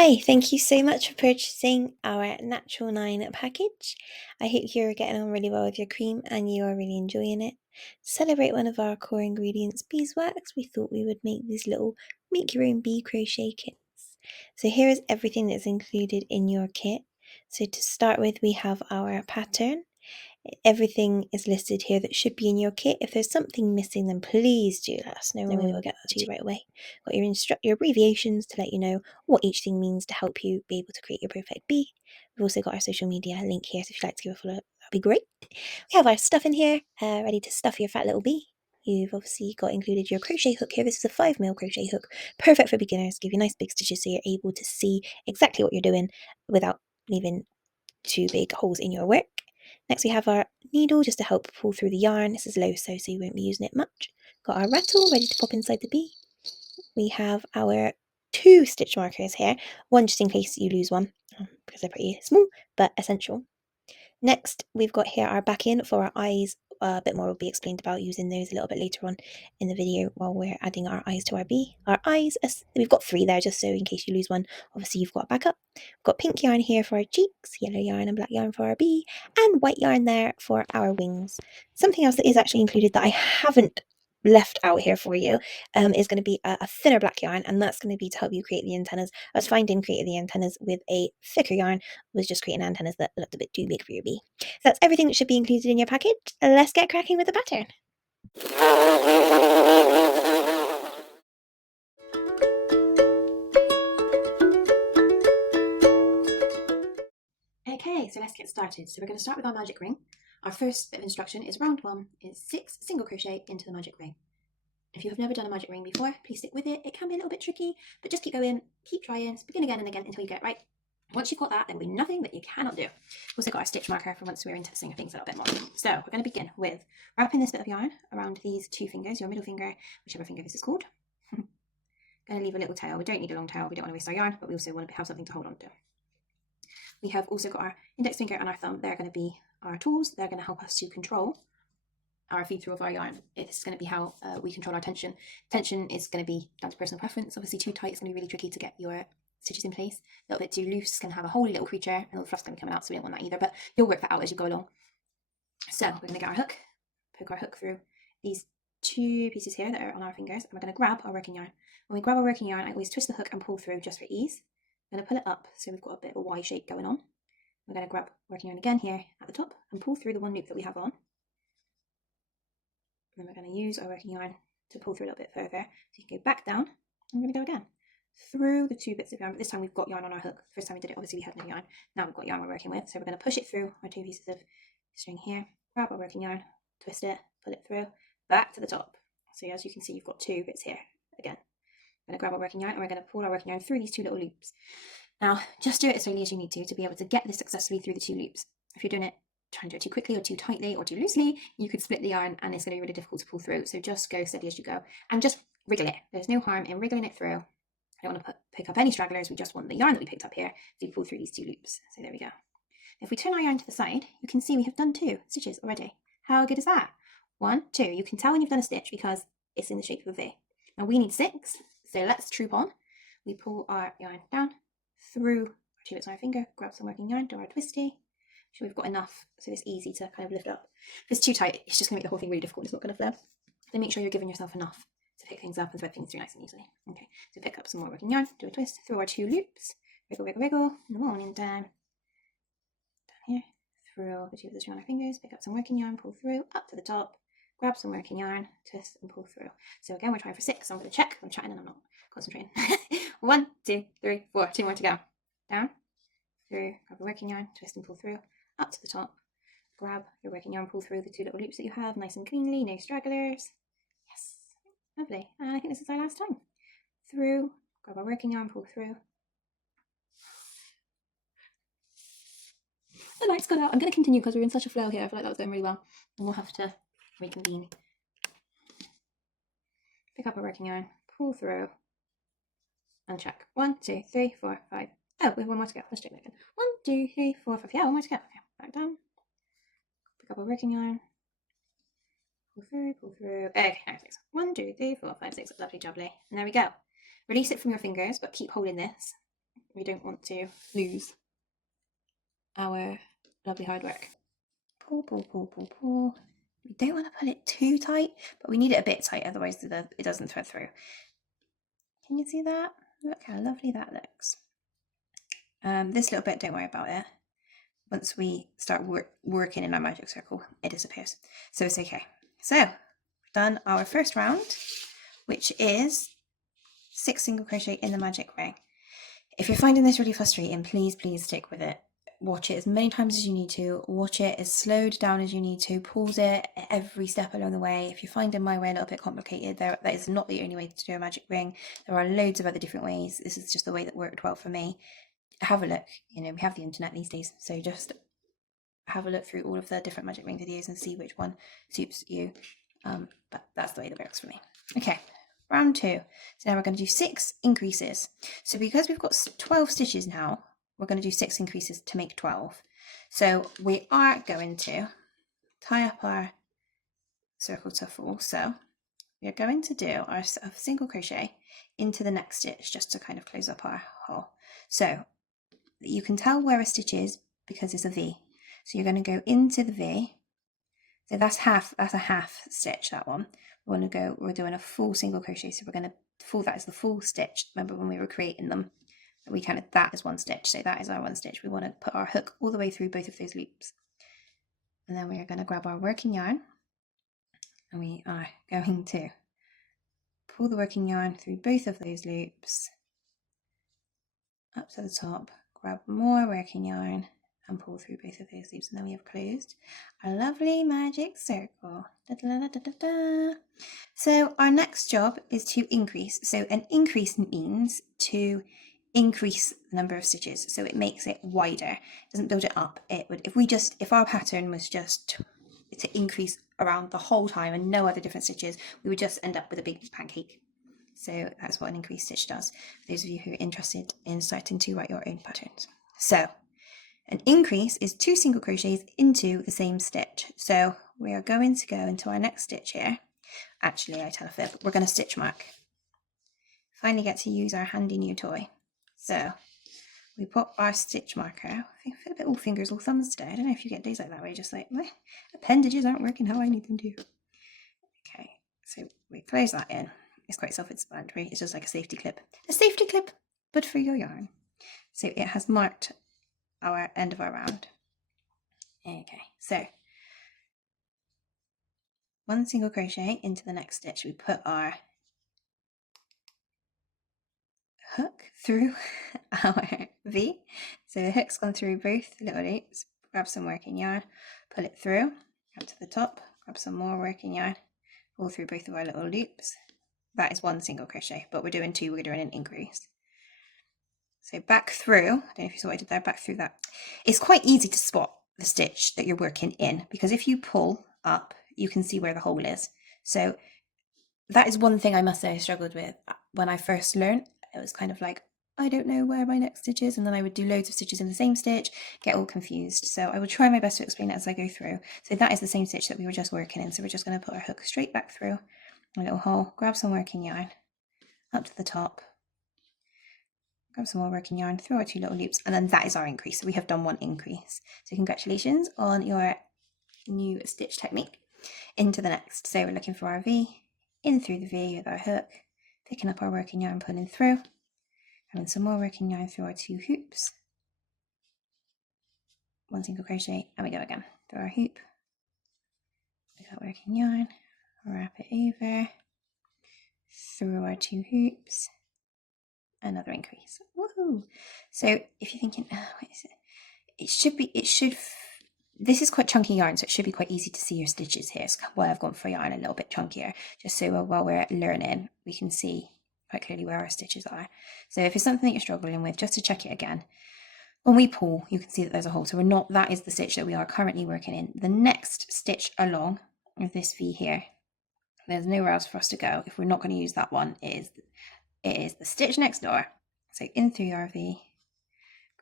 Hi, thank you so much for purchasing our Natural 9 package. I hope you're getting on really well with your cream and you are really enjoying it. To celebrate one of our core ingredients, beeswax, we thought we would make these little make your own bee crochet kits. So here is everything that's included in your kit. So to start with, we have our pattern. Everything is listed here that should be in your kit. If there's something missing, then please do let us know and we will get that to you right away. Got your abbreviations to let you know what each thing means to help you be able to create your perfect bee. We've also got our social media link here, so if you'd like to give a follow, that'd be great. We have our stuff in here, ready to stuff your fat little bee. You've obviously got included your crochet hook here. This is a 5mm crochet hook, perfect for beginners. Give you nice big stitches so you're able to see exactly what you're doing without leaving too big holes in your work. Next we have our needle just to help pull through the yarn. This is low so you won't be using it much. Got our rattle ready to pop inside the bee. We have our 2 stitch markers here, one just in case you lose one because they're pretty small but essential. Next, we've got here our backing for our eyes. A bit more will be explained about using those a little bit later on in the video while we're adding our eyes to our bee. Our eyes, we've got 3 there just so in case you lose one, obviously you've got a backup. We've got pink yarn here for our cheeks, yellow yarn and black yarn for our bee, and white yarn there for our wings. Something else that is actually included that I haven't left out here for you is going to be a thinner black yarn, and that's going to be to help you create the antennas. I was finding creating the antennas with a thicker yarn was just creating antennas that looked a bit too big for your bee. So that's everything that should be included in your package. Let's get cracking with the pattern. Okay, so let's get started. So we're going to start with our magic ring. Our first bit of instruction is round 1 is 6 single crochet into the magic ring. If you have never done a magic ring before, please stick with it. It can be a little bit tricky, but just keep going, keep trying, begin again and again until you get it right. Once you've got that, there will be nothing that you cannot do. We've also got our stitch marker for once we're into the swing of things a little bit more. So we're going to begin with wrapping this bit of yarn around these 2 fingers, your middle finger, whichever finger this is called. Going to leave a little tail. We don't need a long tail, we don't want to waste our yarn, but we also want to have something to hold on to. We have also got our index finger and our thumb. They're going to be our tools. They're going to help us to control our feed through of our yarn. It's going to be how we control our tension. Tension is going to be down to personal preference. Obviously too tight is going to be really tricky to get your stitches in place. A little bit too loose can have a holy little creature and all the fluff's going to be coming out, so we don't want that either, but you'll work that out as you go along. So we're going to get our hook, poke our hook through these 2 pieces here that are on our fingers, and we're going to grab our working yarn. When we grab our working yarn, I always twist the hook and pull through just for ease. I'm going to pull it up so we've got a bit of a Y shape going on. We're going to grab working yarn again here at the top and pull through the 1 loop that we have on. And then we're going to use our working yarn to pull through a little bit further. So you can go back down. I'm going to go again through the 2 bits of yarn, but this time we've got yarn on our hook. First time we did it, obviously we had no yarn. Now we've got yarn we're working with. So we're going to push it through our 2 pieces of string here, grab our working yarn, twist it, pull it through, back to the top. So as you can see, you've got 2 bits here again. We're going to grab our working yarn and we're going to pull our working yarn through these 2 little loops. Now, just do it as slowly as you need to be able to get this successfully through the 2 loops. If you're doing it, trying to do it too quickly or too tightly or too loosely, you could split the yarn and it's going to be really difficult to pull through. So just go steady as you go and just wriggle it. There's no harm in wriggling it through. I don't want to pick up any stragglers. We just want the yarn that we picked up here to pull through these 2 loops. So there we go. If we turn our yarn to the side, you can see we have done 2 stitches already. How good is that? 1, 2. You can tell when you've done a stitch because it's in the shape of a V. Now we need 6, so let's troop on. We pull our yarn down through our 2 bits on our finger, grab some working yarn, do our twisty. Sure we've got enough so it's easy to kind of lift up. If it's too tight, it's just going to make the whole thing really difficult. It's not going to flow. So make sure you're giving yourself enough to pick things up and thread things through nice and easily. Okay, so pick up some more working yarn, do a twist through our 2 loops, wiggle, wiggle, wiggle, in the morning down here, through the 2 position on our fingers, pick up some working yarn, pull through, up to the top, grab some working yarn, twist and pull through. So again, we're trying for 6. So I'm going to check. I'm chatting and I'm not concentrating. 1, 2, 3, 4. 2 more to go. Down, through, grab a working yarn, twist and pull through, up to the top, grab your working yarn, pull through the 2 little loops that you have, nice and cleanly, no stragglers. Yes, lovely. And I think this is our last time. Through, grab our working yarn, pull through. The light's gone out. I'm going to continue because we're in such a flow here. I feel like that was going really well. And we'll have to reconvene. Pick up our working yarn, pull through, and check. 1, 2, 3, 4, 5. Oh, we have 1 more to go. Let's check that again. 1, 2, 3, 4, 5. Yeah, 1 more to go. Okay, back down. Pick up our working yarn. Pull through, pull through. Okay, now 6. 1, 2, 3, 4, 5, 6. Lovely, jubbly. And there we go. Release it from your fingers, but keep holding this. We don't want to lose our lovely hard work. Pull, pull, pull, pull, pull. We don't want to put it too tight, but we need it a bit tight, otherwise it doesn't thread through. Can you see that? Look how lovely that looks. This little bit, don't worry about it. Once we start working in our magic circle, it disappears. So it's okay. So we've done our first round, which is 6 single crochet in the magic ring. If you're finding this really frustrating, please stick with it. Watch it as many times as you need to. Watch it as slowed down as you need to. Pause it every step along the way. If you're finding my way a little bit complicated, that is not the only way to do a magic ring. There are loads of other different ways. This is just the way that worked well for me. Have a look. You know, we have the internet these days, so just have a look through all of the different magic ring videos and see which one suits you. But that's the way that works for me. Okay, round 2. So now we're going to do 6 increases. So because we've got 12 stitches now, we're going to do 6 increases to make 12. So we are going to tie up our circle to full. So we're going to do our single crochet into the next stitch just to kind of close up our hole. So you can tell where a stitch is because it's a V. So you're going to go into the V. So that's a half stitch, that one. We're doing a full single crochet. So we're going to that is the full stitch. Remember when we were creating them, we counted that as one stitch. So that is our one stitch. We want to put our hook all the way through both of those loops. And then we are going to grab our working yarn and we are going to pull the working yarn through both of those loops up to the top, grab more working yarn and pull through both of those loops, and then we have closed our lovely magic circle. Da, da, da, da, da, da. So our next job is to increase. So an increase means to increase the number of stitches, so it makes it wider. It doesn't build it up. It would, if our pattern was just to increase around the whole time and no other different stitches, we would just end up with a big pancake. So that's what an increased stitch does, for those of you who are interested in starting to write your own patterns. So an increase is 2 single crochets into the same stitch. So we are going to go into our next stitch here. Actually, I tell a fib, we're going to stitch mark. Finally get to use our handy new toy. So we put our stitch marker. I feel a bit all fingers, all thumbs today. I don't know if you get days like that where you're just like, my appendages aren't working how I need them to. Okay, so we close that in. It's quite self-explanatory. It's just like a safety clip. A safety clip, but for your yarn. So it has marked our end of our round. Okay, so 1 single crochet into the next stitch. We put our hook through our V. So the hook's gone through both little loops. Grab some working yarn, pull it through, up to the top, grab some more working yarn, pull through both of our little loops. That is 1 single crochet, but we're doing 2, we're doing an increase. So back through, I don't know if you saw what I did there, back through that. It's quite easy to spot the stitch that you're working in, because if you pull up, you can see where the hole is. So that is one thing I must say I struggled with when I first learned. It was kind of like, I don't know where my next stitch is, and then I would do loads of stitches in the same stitch, get all confused. So I will try my best to explain it as I go through. So that is the same stitch that we were just working in. So we're just going to put our hook straight back through a little hole, grab some working yarn, up to the top, grab some more working yarn, through our 2 little loops, and then that is our increase. So we have done 1 increase. So congratulations on your new stitch technique. Into the next. So we're looking for our V, in through the V with our hook, picking up our working yarn, pulling through, having some more working yarn through our 2 hoops, 1 single crochet, and we go again through our hoop, with that working yarn, wrap it over, through our 2 hoops, another increase. Woohoo! So if you're thinking, oh, what is it? This is quite chunky yarn, so it should be quite easy to see your stitches here. So why I've gone for yarn a little bit chunkier, just so while we're learning, we can see quite clearly where our stitches are. So if it's something that you're struggling with, just to check it again, when we pull, you can see that there's a hole. So that is the stitch that we are currently working in. The next stitch along with this V here, there's nowhere else for us to go. If we're not going to use that one, it is the stitch next door. So in through our V,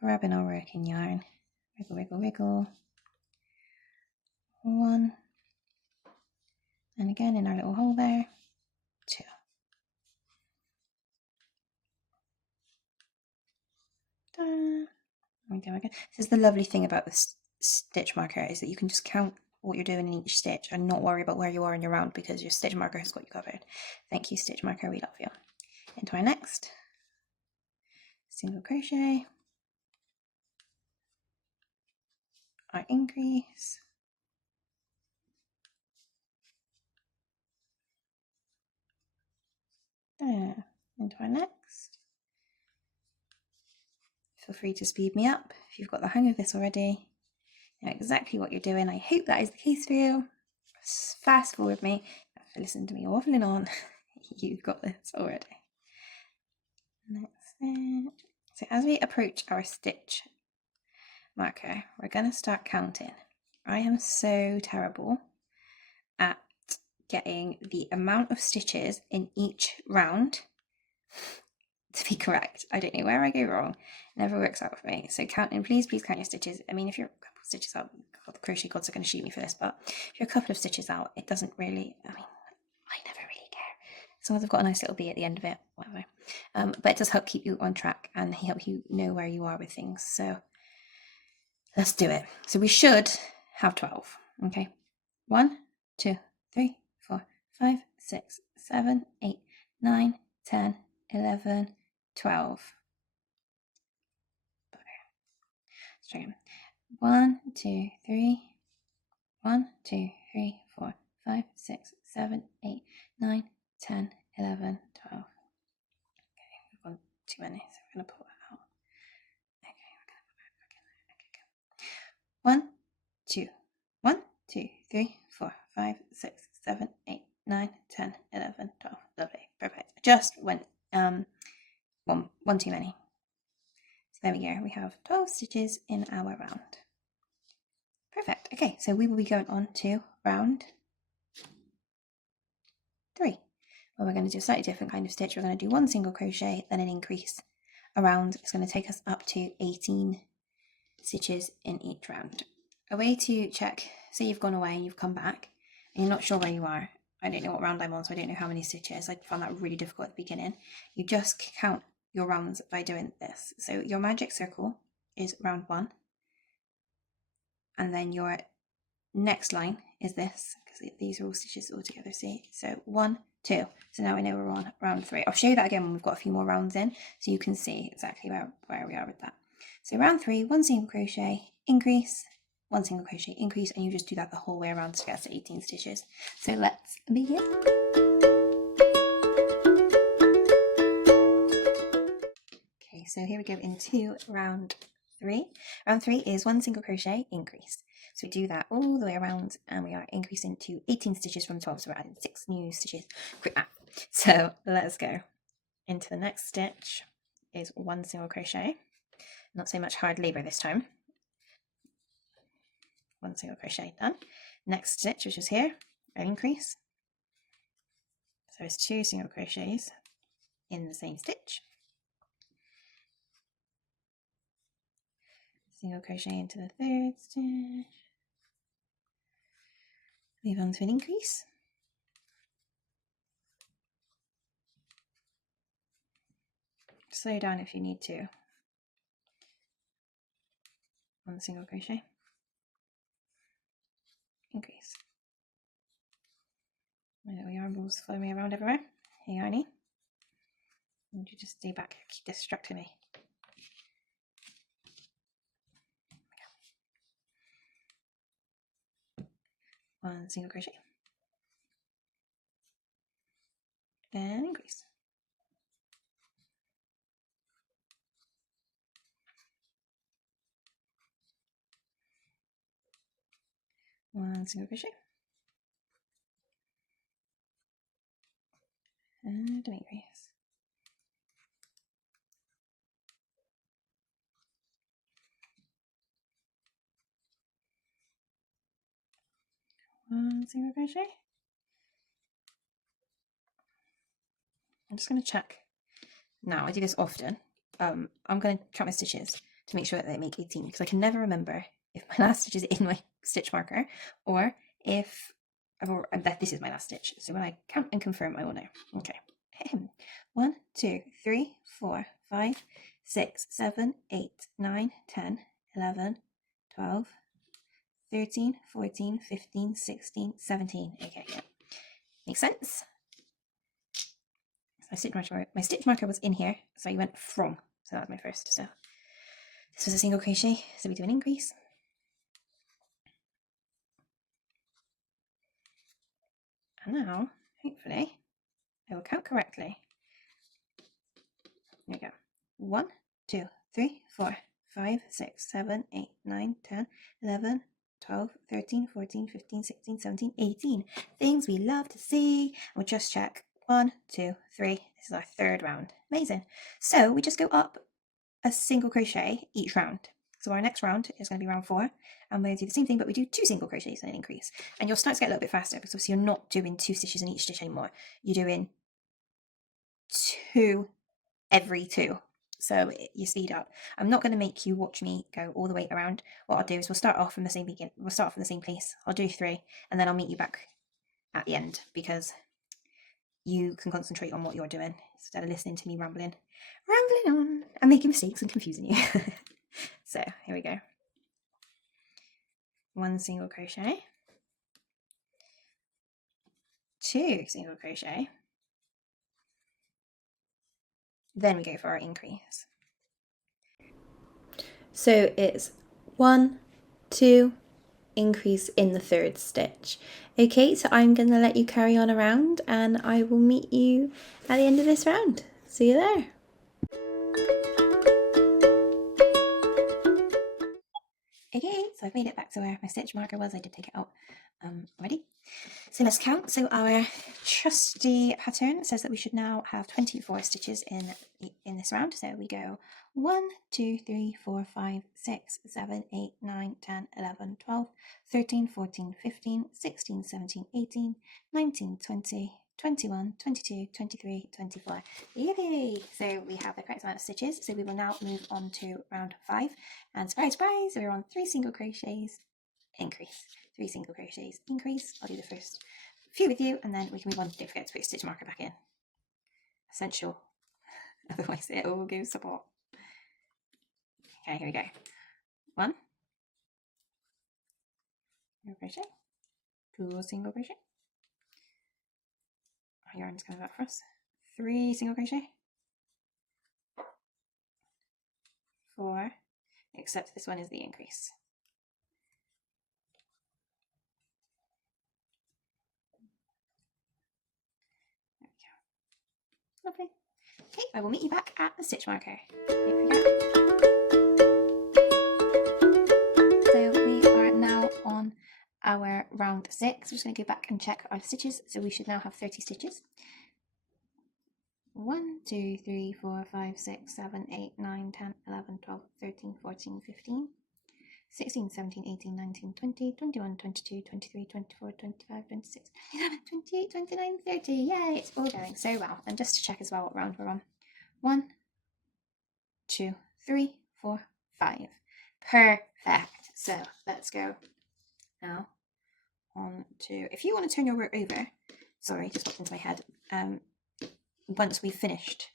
grabbing our working yarn, wiggle, wiggle, wiggle. 1, and again in our little hole there, 2. There we go again. This is the lovely thing about this stitch marker, is that you can just count what you're doing in each stitch and not worry about where you are in your round, because your stitch marker has got you covered. Thank you, stitch marker, we love you. Into our next single crochet, our increase, there, into our next. Feel free to speed me up if you've got the hang of this already. You know exactly what you're doing. I hope that is the case for you. Fast forward me, listen to me waffling on. You've got this already. Next stitch. So as we approach our stitch marker, we're going to start counting. I am so terrible at getting the amount of stitches in each round to be correct. I don't know where I go wrong. It never works out for me. So counting, please count your stitches. I mean, if you're a couple of stitches out, the crochet gods are going to shoot me for this, but if you're a couple of stitches out, it doesn't really, I mean, I never really care. As long as I've got a nice little bee at the end of it, whatever. But it does help keep you on track and help you know where you are with things. So let's do it. So we should have 12. Okay. 1, 2, 3, 4, 5, 6, 7, 8, 9, 10, 11, 12. Let's try again. 1, 2, 3. 1, 2, 3, 4, 5, 6, 7, 8, 9, 10, 11, 12. Okay, we've got too many, so we're going to pull that out. Okay, we're going to put that back in there. Okay, go. 1, 2, 1, 2, 3, 4, 5, 6, 7, 8, 9, 10, 11, 12. Lovely, perfect. Just went one too many. So there we go. We have 12 stitches in our round. Perfect. Okay, so we will be going on to round 3. Well, we're going to do a slightly different kind of stitch. We're going to do 1 single crochet, then an increase around. It's going to take us up to 18 stitches in each round. A way to check, say you've gone away and you've come back and you're not sure where you are. I don't know what round I'm on, so I don't know how many stitches. I found that really difficult at the beginning. You just count your rounds by doing this. So your magic circle is round 1, and then your next line is this, because these are all stitches all together. See, so 1, 2. So now I know we're on round 3. I'll show you that again when we've got a few more rounds in, so you can see exactly where we are with that. So round 3, 1 single crochet, increase, 1 single crochet, increase, and you just do that the whole way around to get to 18 stitches. So let's begin. Okay, so here we go into round 3. Round 3 is 1 single crochet, increase. So we do that all the way around, and we are increasing to 18 stitches from 12, so we're adding 6 new stitches. Quick math. So let's go. Into the next stitch is 1 single crochet. Not so much hard labour this time. 1 single crochet, done. Next stitch, which is here, an increase. So it's 2 single crochets in the same stitch. Single crochet into the 3rd stitch. Move on to an increase. Slow down if you need to. 1 single crochet, increase. My little yarn balls follow me around everywhere. Hey, Arnie. Would you just stay back? Keep distracting me. 1 single crochet and increase. 1 single crochet and an increase. 1 single crochet. I'm just going to check. Now, I do this often. I'm going to count my stitches to make sure that they make 18, because I can never remember if my last stitch is in my stitch marker or if this is my last stitch. So when I count and confirm, I will know. Okay. 1, 2, 3, 4, 5, 6, 7, 8, 9, 10, 11, 12, 13, 14, 15, 16, 17. Okay, yeah. Makes sense. So my stitch marker was in here, so you went from. So that was my first. So this was a single crochet, so we do an increase. And now, hopefully, I will count correctly. There we go. 1, 2, 3, 4, 5, 6, 7, 8, 9, 10, 11, 12, 13, 14, 15, 16, 17, 18. Things we love to see. We'll just check. 1, 2, 3. This is our third round. Amazing. So we just go up a single crochet each round. So our next round is going to be round 4, and we're going to do the same thing, but we do 2 single crochets and an increase. And you'll start to get a little bit faster because obviously you're not doing 2 stitches in each stitch anymore. You're doing 2 every 2. So you speed up. I'm not going to make you watch me go all the way around. What I'll do is we'll start off from the same place. I'll do 3, and then I'll meet you back at the end because you can concentrate on what you're doing instead of listening to me rambling on and making mistakes and confusing you. So here we go. 1 single crochet, 2 single crochet, then we go for our increase. So it's 1, 2, increase in the 3rd stitch. Okay, so I'm going to let you carry on around and I will meet you at the end of this round. See you there. Okay, so I've made it back to where my stitch marker was. I did take it out already. So let's count. So our trusty pattern says that we should now have 24 stitches in this round. So we go 1, 2, 3, 4, 5, 6, 7, 8, 9, 10, 11, 12, 13, 14, 15, 16, 17, 18, 19, 20, 21, 22, 23, 24. Yippee! So we have the correct amount of stitches. So we will now move on to round 5. And surprise, surprise, we're on 3 single crochets, increase. 3 single crochets, increase. I'll do the first few with you and then we can move on. Don't forget to put your stitch marker back in. Essential. Otherwise it all goes support. Okay, here we go. 1 single crochet, 2 single crochet. Our yarn's coming back for us. 3 single crochet, 4, except this one is the increase. There we go. Lovely. Okay, I will meet you back at the stitch marker. Here we go. So we are now on our round 6. We're just going to go back and check our stitches. So we should now have 30 stitches. 1, 2, 3, 4, 5, 6, 7, 8, 9, 10, 11, 12, 13, 14, 15, 16, 17, 18, 19, 20, 21, 22, 23, 24, 25, 26, 27, 28, 29, 30. Yay, it's all going so well. And just to check as well what round we're on. 1, 2, 3, 4, 5. Perfect. So let's go now on to, if you want to turn your work over, sorry, just popped into my head, once we've finished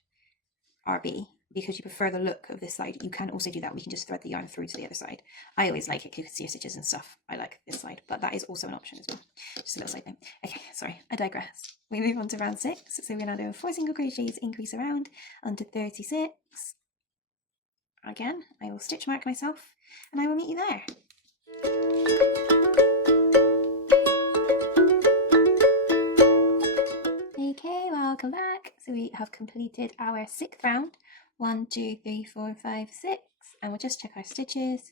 RB, because you prefer the look of this side, you can also do that. We can just thread the yarn through to the other side. I always like it because you can see your stitches and stuff. I like this side, but that is also an option as well. Just a little side thing. Okay, sorry, I digress. We move on to round 6. So we're now doing 4 single crochets, increase around onto 36. Again, I will stitch mark myself and I will meet you there. Okay, welcome back. So we have completed our 6th round. 1, 2, 3, 4, 5, 6. And we'll just check our stitches.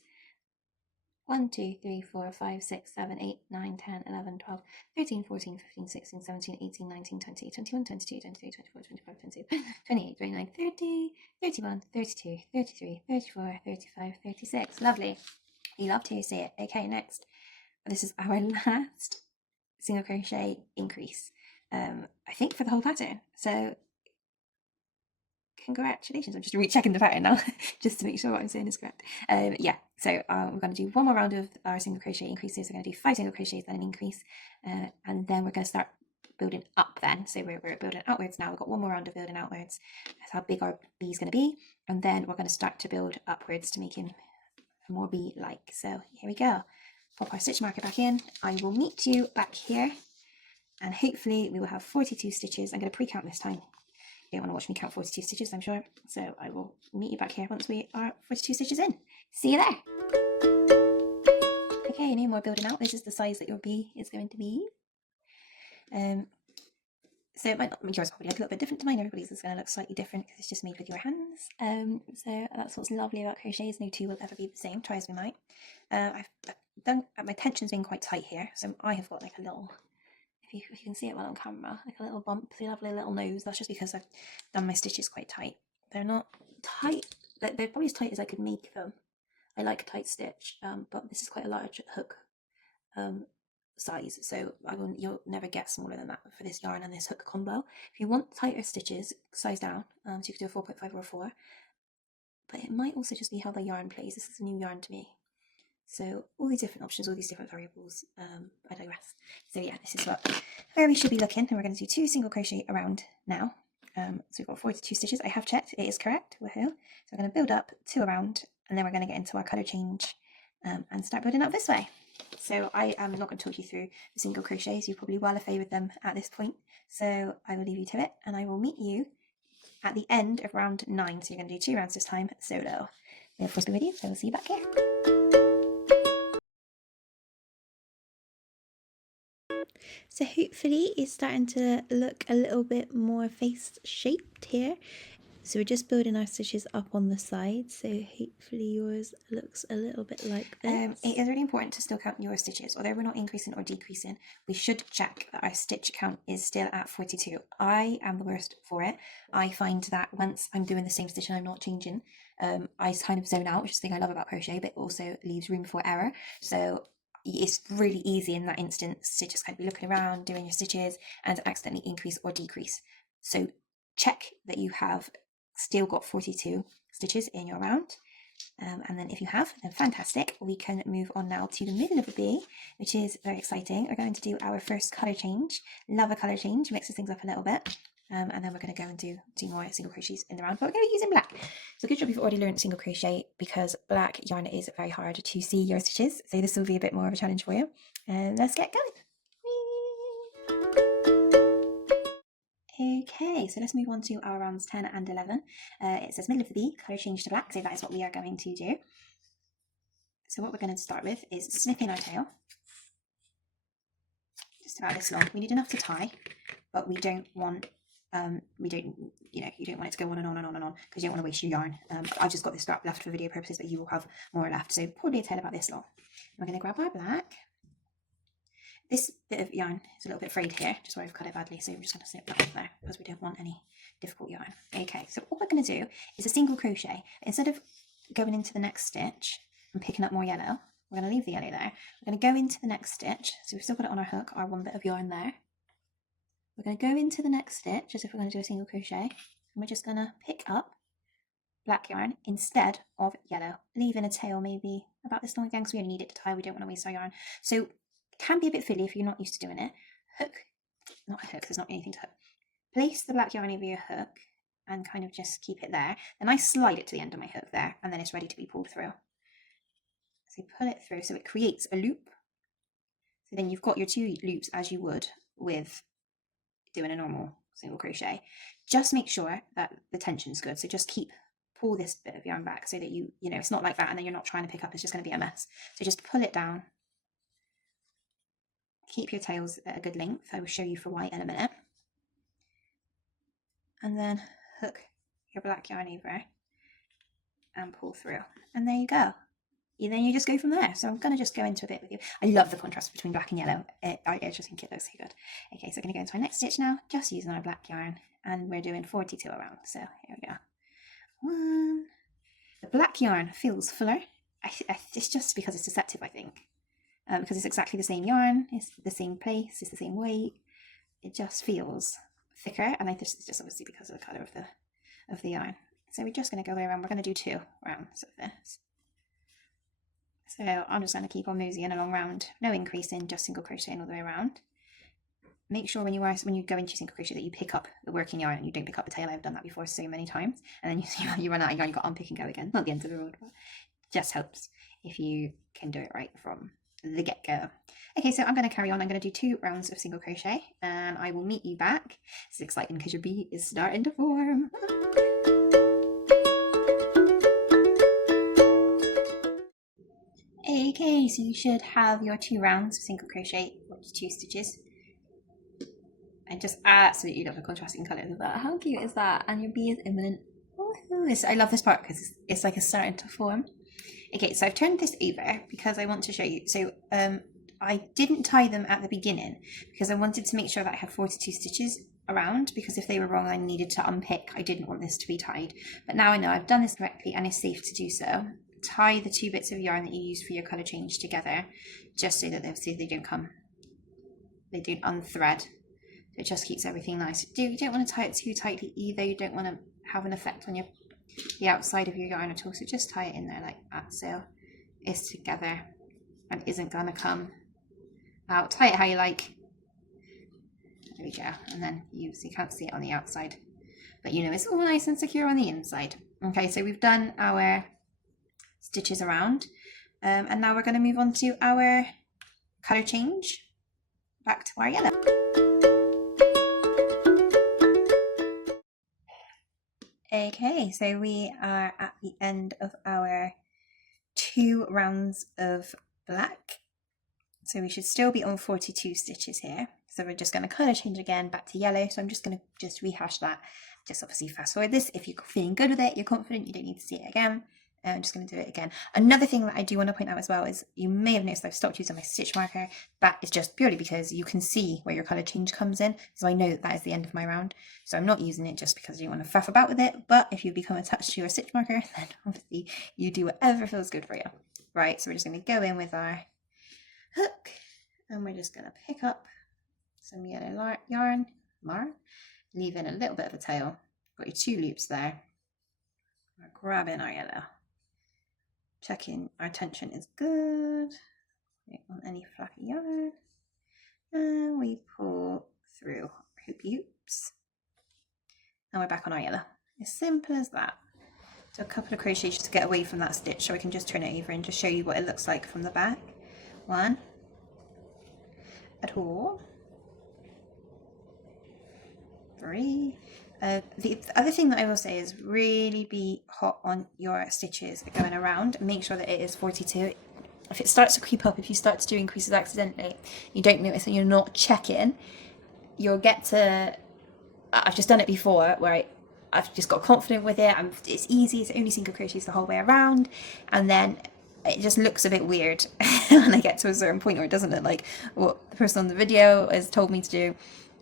1, 2, 3, 4, 5, 6, 7, 8, 9, 10, 11, 12, 13, 14, 15, 16, 17, 18, 19, 20, 21, 22, 23, 24, 25, 26, 28, 29, 30, 31, 32, 33, 34, 35, 36. Lovely. You love to see it. Okay, next. This is our last single crochet increase. I think for the whole pattern. So congratulations. I'm just rechecking the pattern now just to make sure what I'm saying is correct. Yeah, so we're going to do one more round of our single crochet increases. We're going to do 5 single crochets, then an increase, and then we're going to start building up then. So we're building outwards now. We've got one more round of building outwards. That's how big our bee is going to be. And then we're going to start to build upwards to make him more bee-like. So here we go. Pop our stitch marker back in. I will meet you back here. And hopefully we will have 42 stitches. I'm going to pre-count this time. You don't want to watch me count 42 stitches, I'm sure. So I will meet you back here once we are 42 stitches in. See you there. Okay, no more building out. This is the size that your bee is going to be. So it might not, yours probably look a little bit different to mine. Everybody's is going to look slightly different because it's just made with your hands. So that's what's lovely about crochet, is no two will ever be the same, try as we might. I've done, my tension's been quite tight here, so I have got like a little, if you can see it well on camera, like a little bump, the lovely little nose. That's just because I've done my stitches quite tight. They're not tight, they're probably as tight as I could make them. I like a tight stitch, but this is quite a large hook size, so you'll never get smaller than that for this yarn and this hook combo. If you want tighter stitches, size down, so you could do a 4.5 or a 4, but it might also just be how the yarn plays. This is a new yarn to me, so all these different options, all these different variables. I digress. So yeah, this is where we should be looking, and we're going to do 2 single crochet around now. So we've got 42 stitches. I have checked, it is correct. Woohoo! So we're going to build up 2 around, and then we're going to get into our colour change and start building up this way. So I am not going to talk you through the single crochets. You're probably well favoured them at this point, so I will leave you to it, and I will meet you at the end of round 9. So you're going to do 2 rounds this time solo. May of course be with you, so we'll see you back here. So hopefully it's starting to look a little bit more face shaped here. So we're just building our stitches up on the side, so hopefully yours looks a little bit like this. It is really important to still count your stitches. Although we're not increasing or decreasing, we should check that our stitch count is still at 42. I am the worst for it. I find that once I'm doing the same stitch and I'm not changing, I kind of zone out, which is the thing I love about crochet, but also leaves room for error. So it's really easy in that instance to just kind of be looking around, doing your stitches, and accidentally increase or decrease. So check that you have still got 42 stitches in your round, and then if you have, then fantastic. We can move on now to the middle of the bee, which is very exciting. We're going to do our first colour change. Love a colour change, mixes things up a little bit. And then we're going to go and do more single crochets in the round, but we're going to be using black. So good job you've already learned single crochet, because black yarn is very hard to see your stitches, so this will be a bit more of a challenge for you. And let's get going. Okay, so let's move on to our rounds 10 and 11. It says middle of the bee, colour change to black, so that is what we are going to do. So what we're going to start with is snipping our tail, just about this long. We need enough to tie, but we don't want, you don't want it to go on and on and on and on, because you don't want to waste your yarn. I've just got this scrap left for video purposes, but you will have more left, so probably a tail about this long. We're going to grab our black. This bit of yarn is a little bit frayed here, just where I've cut it badly, so we're just going to snip that off there, because we don't want any difficult yarn. Okay, so what we're going to do is a single crochet. Instead of going into the next stitch and picking up more yellow, we're going to leave the yellow there. We're going to go into the next stitch, so we've still got it on our hook, our one bit of yarn there. We're going to go into the next stitch as if we're going to do a single crochet, and we're just going to pick up black yarn instead of yellow, leaving a tail maybe about this long again, because we only need it to tie, we don't want to waste our yarn. So can be a bit fiddly if you're not used to doing it. Not hook, there's not anything to hook. Place the black yarn over your hook and kind of just keep it there. Then I slide it to the end of my hook there, and then it's ready to be pulled through. So pull it through so it creates a loop. So then you've got your 2 loops as you would with doing a normal single crochet. Just make sure that the tension's good. So just pull this bit of yarn back so that you know, it's not like that and then you're not trying to pick up, it's just going to be a mess. So just pull it down. Keep your tails at a good length. I will show you for why in a minute. And then hook your black yarn over and pull through. And there you go. And then you just go from there. So I'm going to just go into a bit with you. I love the contrast between black and yellow. I just think it looks so good. Okay, so we're going to go into our next stitch now, just using our black yarn. And we're doing 42 around. So here we go. 1. The black yarn feels fuller. It's just because it's deceptive, I think. Because it's exactly the same yarn, it's the same place, it's the same weight. It just feels thicker, and I think it's just obviously because of the colour of the yarn. So we're just going to go around. We're going to do 2 rounds of this. So I'm just going to keep on moseying along round, no increasing, just single crocheting all the way around. make sure when you go into single crochet that you pick up the working yarn and you don't pick up the tail. I've done that before so many times, and then you run out of yarn, you got to unpick and go again. Not the end of the road, but just helps if you can do it right from the get-go. Okay, so I'm going to carry on. I'm going to do 2 rounds of single crochet and I will meet you back. It's exciting because your bee is starting to form. Okay, so you should have your 2 rounds of single crochet, 42 stitches. I just absolutely love the contrasting colours of that. How cute is that? And your bee is imminent. I love this part because it's like it's starting to form. Okay, so I've turned this over because I want to show you. So I didn't tie them at the beginning because I wanted to make sure that I had 42 stitches around, because if they were wrong I needed to unpick. I didn't want this to be tied. But now I know I've done this correctly and it's safe to do so. Tie the 2 bits of yarn that you use for your colour change together, just so that they don't unthread. It just keeps everything nice. You don't want to tie it too tightly either. You don't want to have an effect on the outside of your yarn at all. So just tie it in there like that, so it's together and isn't gonna come out. Tie it how you like. There we go. And then you can't see it on the outside, but you know it's all nice and secure on the inside. Okay, so we've done our stitches around, and now we're going to move on to our colour change. Back to our yellow. Okay, so we are at the end of our 2 rounds of black. So we should still be on 42 stitches here. So we're just going to colour change again back to yellow. So I'm just going to rehash that. Just obviously fast forward this. If you're feeling good with it, you're confident, you don't need to see it again. I'm just going to do it again. Another thing that I do want to point out as well is you may have noticed I've stopped using my stitch marker. That is just purely because you can see where your colour change comes in. So I know that is the end of my round. So I'm not using it just because I don't want to faff about with it. But if you become attached to your stitch marker, then obviously you do whatever feels good for you. Right, so we're just going to go in with our hook and we're just going to pick up some yellow yarn, leaving a little bit of a tail. Got your 2 loops there. We're grabbing our yellow. Checking our tension is good. We don't want any fluffy yarn. And we pull through our hoopy hoops. And we're back on our yellow. As simple as that. So a couple of crochets just to get away from that stitch, so I can just turn it over and just show you what it looks like from the back. 1, 2, 3. The other thing that I will say is really be hot on your stitches going around. Make sure that it is 42. If it starts to creep up, if you start to do increases accidentally, you don't notice and you're not checking, you'll get to... I've just done it before where I've just got confident with it. It's easy, it's only single crochets the whole way around, and then it just looks a bit weird when I get to a certain point where it doesn't look like what the person on the video has told me to do.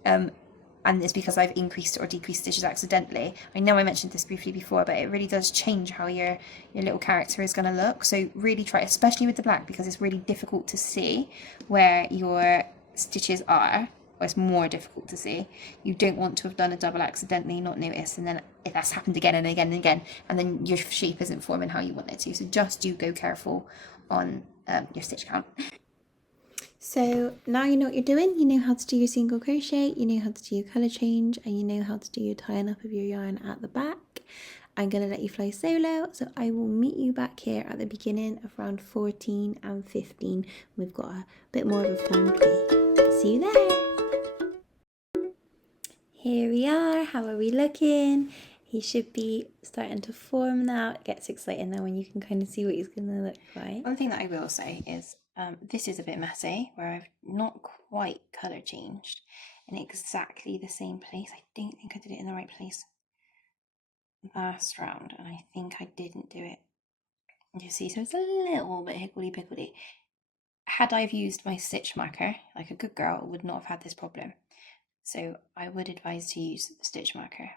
And it's because I've increased or decreased stitches accidentally. I know I mentioned this briefly before, but it really does change how your little character is going to look. So really try, especially with the black, because it's really difficult to see where your stitches are, or it's more difficult to see. You don't want to have done a double accidentally, not noticed, and then if that's happened again and again and again, and then your shape isn't forming how you want it to. So just do go careful on your stitch count. So now you know what you're doing. You know how to do your single crochet, you know how to do your colour change, and you know how to do your tying up of your yarn at the back. I'm going to let you fly solo, so I will meet you back here at the beginning of round 14 and 15. We've got a bit more of a fun play. See you there. Here we are. How are we looking? He should be starting to form now. It gets exciting now when you can kind of see what he's going to look like. One thing that I will say is this is a bit messy, where I've not quite colour changed in exactly the same place. I don't think I did it in the right place last round, and I think I didn't do it. You see, so it's a little bit higgledy-piggledy. Had I used my stitch marker, like a good girl, I would not have had this problem. So I would advise to use the stitch marker.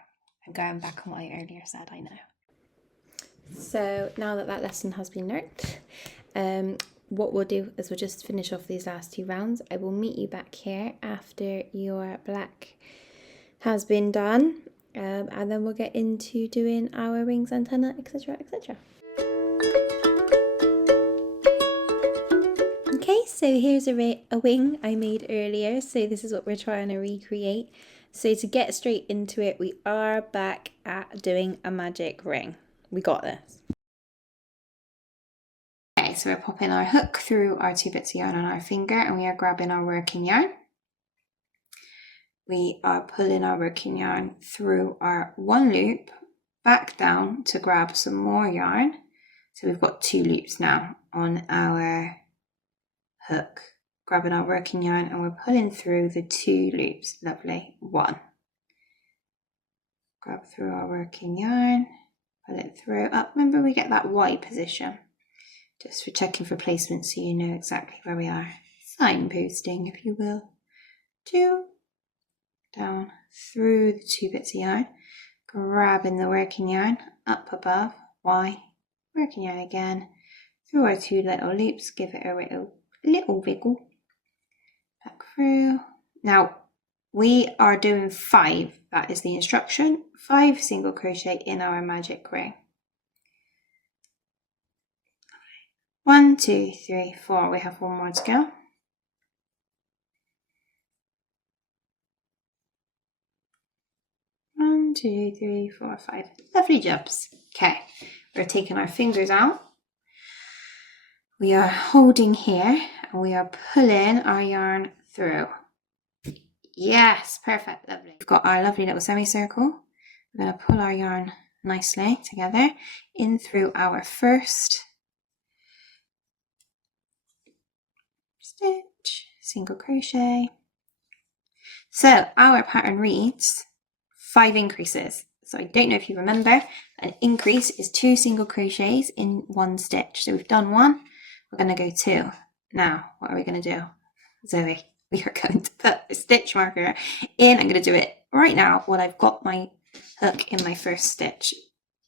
I'm going back on what I earlier said, I know. So now that lesson has been learnt, what we'll do is we'll just finish off these last 2 rounds. I will meet you back here after your black has been done, and then we'll get into doing our wings, antenna, etc, etc. Okay, So here's a wing I made earlier. So this is what we're trying to recreate. So to get straight into it, we are back at doing a magic ring. We got this. Okay, so we're popping our hook through our 2 bits of yarn on our finger, and we are grabbing our working yarn. We are pulling our working yarn through our 1 loop, back down to grab some more yarn. So we've got 2 loops now on our hook, grabbing our working yarn, and we're pulling through the 2 loops. Lovely. 1. Grab through our working yarn, pull it through. Up, remember we get that Y position, just for checking for placement so you know exactly where we are. Signposting, if you will. 2, down through the 2 bits of yarn, grabbing the working yarn, up above, Y, working yarn again, through our 2 little loops, give it a little wiggle, back through. Now we are doing 5, that is the instruction, 5 single crochet in our magic ring. 1, 2, 3, 4, we have 1 more to go. 1, 2, 3, 4, 5, lovely jobs. Okay, we're taking our fingers out. We are holding here and we are pulling our yarn through. Yes, perfect, lovely. We've got our lovely little semicircle. We're going to pull our yarn nicely together in through our first stitch, single crochet. So our pattern reads 5 increases. So I don't know if you remember, an increase is 2 single crochets in 1 stitch. So we've done 1. We're going to go 2. Now, what are we going to do? Zoe, we are going to put a stitch marker in. I'm going to do it right now while I've got my hook in my first stitch.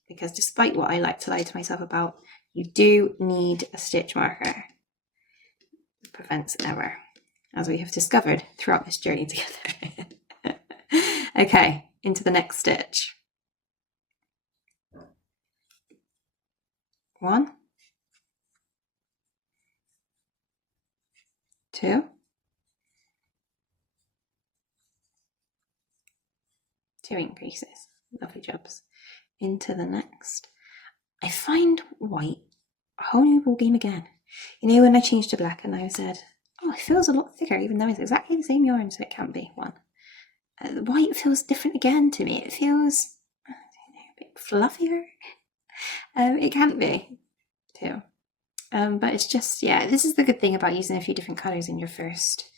Because despite what I like to lie to myself about, you do need a stitch marker. It prevents error, as we have discovered throughout this journey together. Okay, into the next stitch. 1, 2, 2 increases. Lovely jobs. Into the next. I find white a whole new ball game again. You know, when I changed to black and I said, oh, it feels a lot thicker, even though it's exactly the same yarn, so it can't be 1. White feels different again to me. It feels, I don't know, a bit fluffier. It can't be 2. But it's just, yeah, this is the good thing about using a few different colours in your first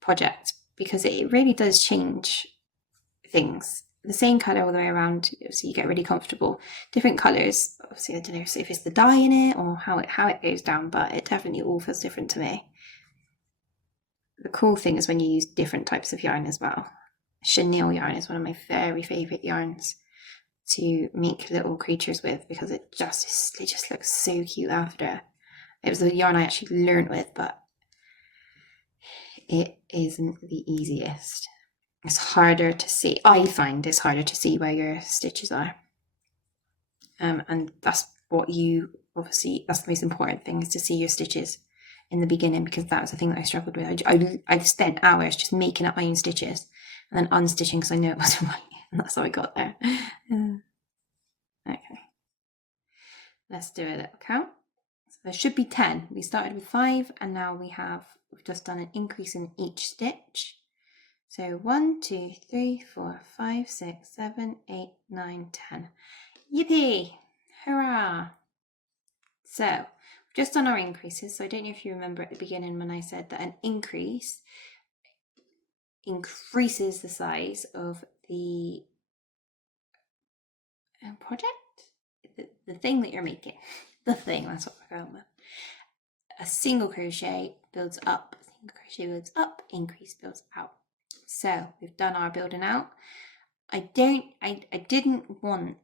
project, because it really does change things. The same colour all the way around, so you get really comfortable. Different colours, obviously I don't know if it's the dye in it or how it goes down, but it definitely all feels different to me. The cool thing is when you use different types of yarn as well. Chenille yarn is one of my very favourite yarns to make little creatures with, because it just looks so cute after. It was the yarn I actually learned with, but it isn't the easiest. It's harder to see. I find it's harder to see where your stitches are. And that's what that's the most important thing, is to see your stitches in the beginning, because that was the thing that I struggled with. I've spent hours just making up my own stitches and then unstitching because I knew it wasn't right. And that's how I got there. Okay. Let's do a little count. So there should be 10. We started with 5 and now we've just done an increase in each stitch. So 1, 2, 3, 4, 5, 6, 7, 8, 9, 10. Yippee! Hurrah! So we've just done our increases. So I don't know if you remember at the beginning when I said that an increase increases the size of the project, the thing that you're making. The thing, that's what we're going with. A single crochet builds up, single crochet builds up, increase builds out. So we've done our building out. I didn't want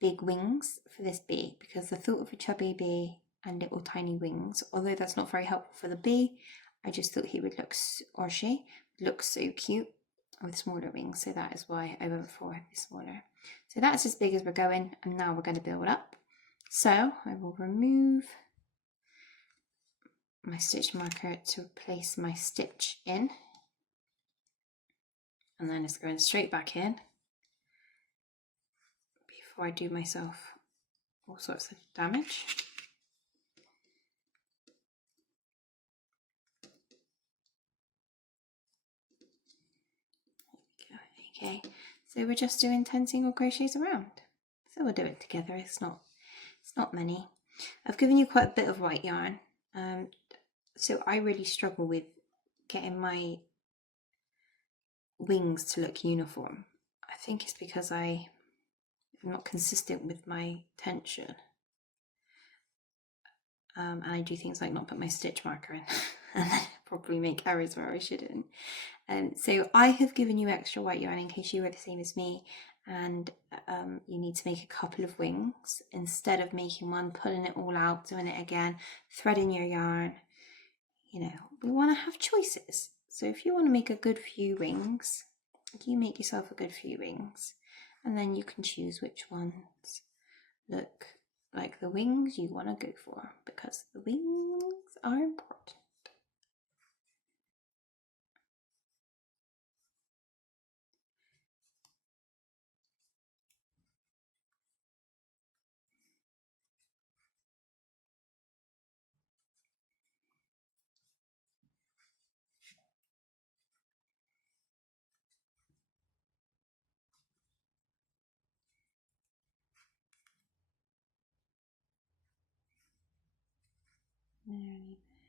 big wings for this bee, because the thought of a chubby bee and little tiny wings, although that's not very helpful for the bee, I just thought he would look, or she would look so cute with smaller wings. So that is why I went for the smaller. So that's as big as we're going, and now we're going to build up. So I will remove my stitch marker to place my stitch in, and then it's going straight back in before I do myself all sorts of damage. Okay, so we're just doing 10 single crochets around. So we'll do it together. It's not many. I've given you quite a bit of white yarn, so I really struggle with getting my wings to look uniform. I think it's because I'm not consistent with my tension, and I do things like not put my stitch marker in and then probably make errors where I shouldn't. So I have given you extra white yarn in case you were the same as me and you need to make a couple of wings. Instead of making one, pulling it all out, doing it again, threading your yarn, you know, we want to have choices. So if you want to make a good few wings, you make yourself a good few wings, and then you can choose which ones look like the wings you want to go for, because the wings are important.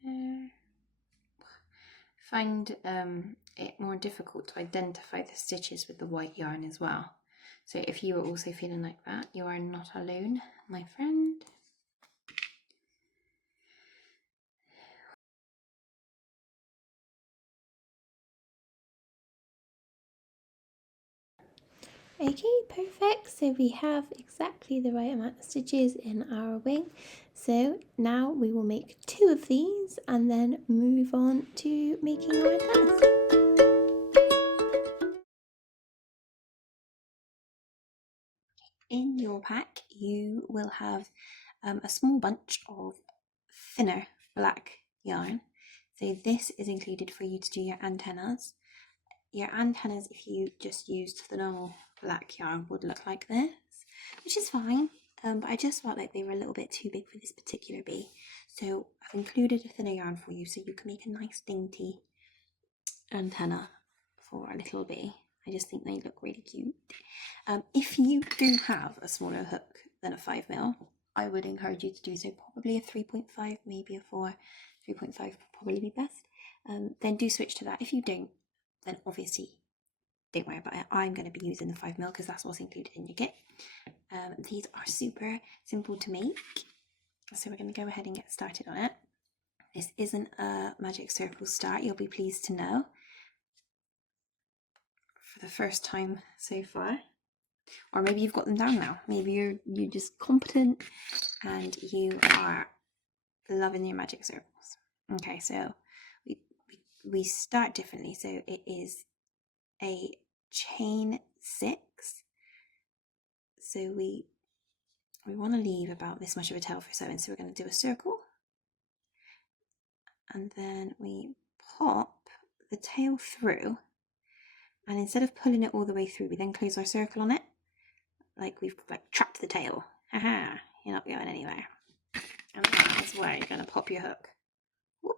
There. Find it more difficult to identify the stitches with the white yarn as well. So if you are also feeling like that, you are not alone, my friend. Okay, perfect. So we have exactly the right amount of stitches in our wing. So now we will make 2 of these and then move on to making our antennas. In your pack, you will have a small bunch of thinner black yarn. So this is included for you to do your antennas. Your antennas, if you just used the normal black yarn, would look like this, which is fine, but I just felt like they were a little bit too big for this particular bee. So I've included a thinner yarn for you so you can make a nice dainty antenna for a little bee. I just think they look really cute. If you do have a smaller hook than a 5mm, I would encourage you to do so. Probably a 3.5, maybe a 4. 3.5 would probably be best. Then do switch to that. If you don't, then obviously don't worry about it. I'm going to be using the 5mm because that's what's included in your kit. These are super simple to make, so we're going to go ahead and get started on it. This isn't a magic circle start, you'll be pleased to know, for the first time so far. Or maybe you've got them down now. Maybe you're just competent and you are loving your magic circles. Okay, so we start differently. So it is a chain 6. So we want to leave about this much of a tail for sewing. So we're going to do a circle, and then we pop the tail through, and instead of pulling it all the way through, we then close our circle on it, like we've trapped the tail. Haha, you're not going anywhere. And that is where you're going to pop your hook. Whoop.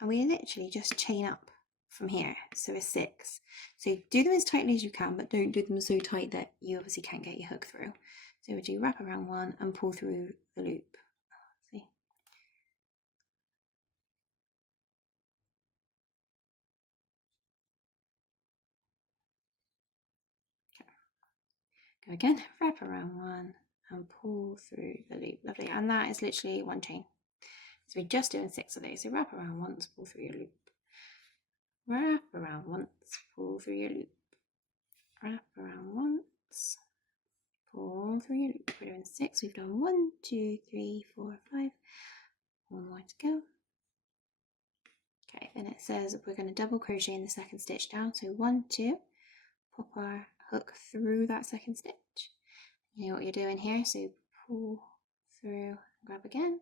And we literally just chain up from here. So a 6. So do them as tightly as you can, but don't do them so tight that you obviously can't get your hook through. So we do wrap around 1 and pull through the loop. See? Okay. Go again, wrap around 1 and pull through the loop. Lovely. And that is literally 1 chain. So we're just doing 6 of those. So wrap around once, pull through your loop. Wrap around once, pull through your loop. Wrap around once, pull through your loop. We're doing 6. We've done 1, 2, 3, 4, 5. 1 more to go. Okay, then it says we're going to double crochet in the second stitch down. So 1, 2, pop our hook through that second stitch. You know what you're doing here, so pull through, grab again.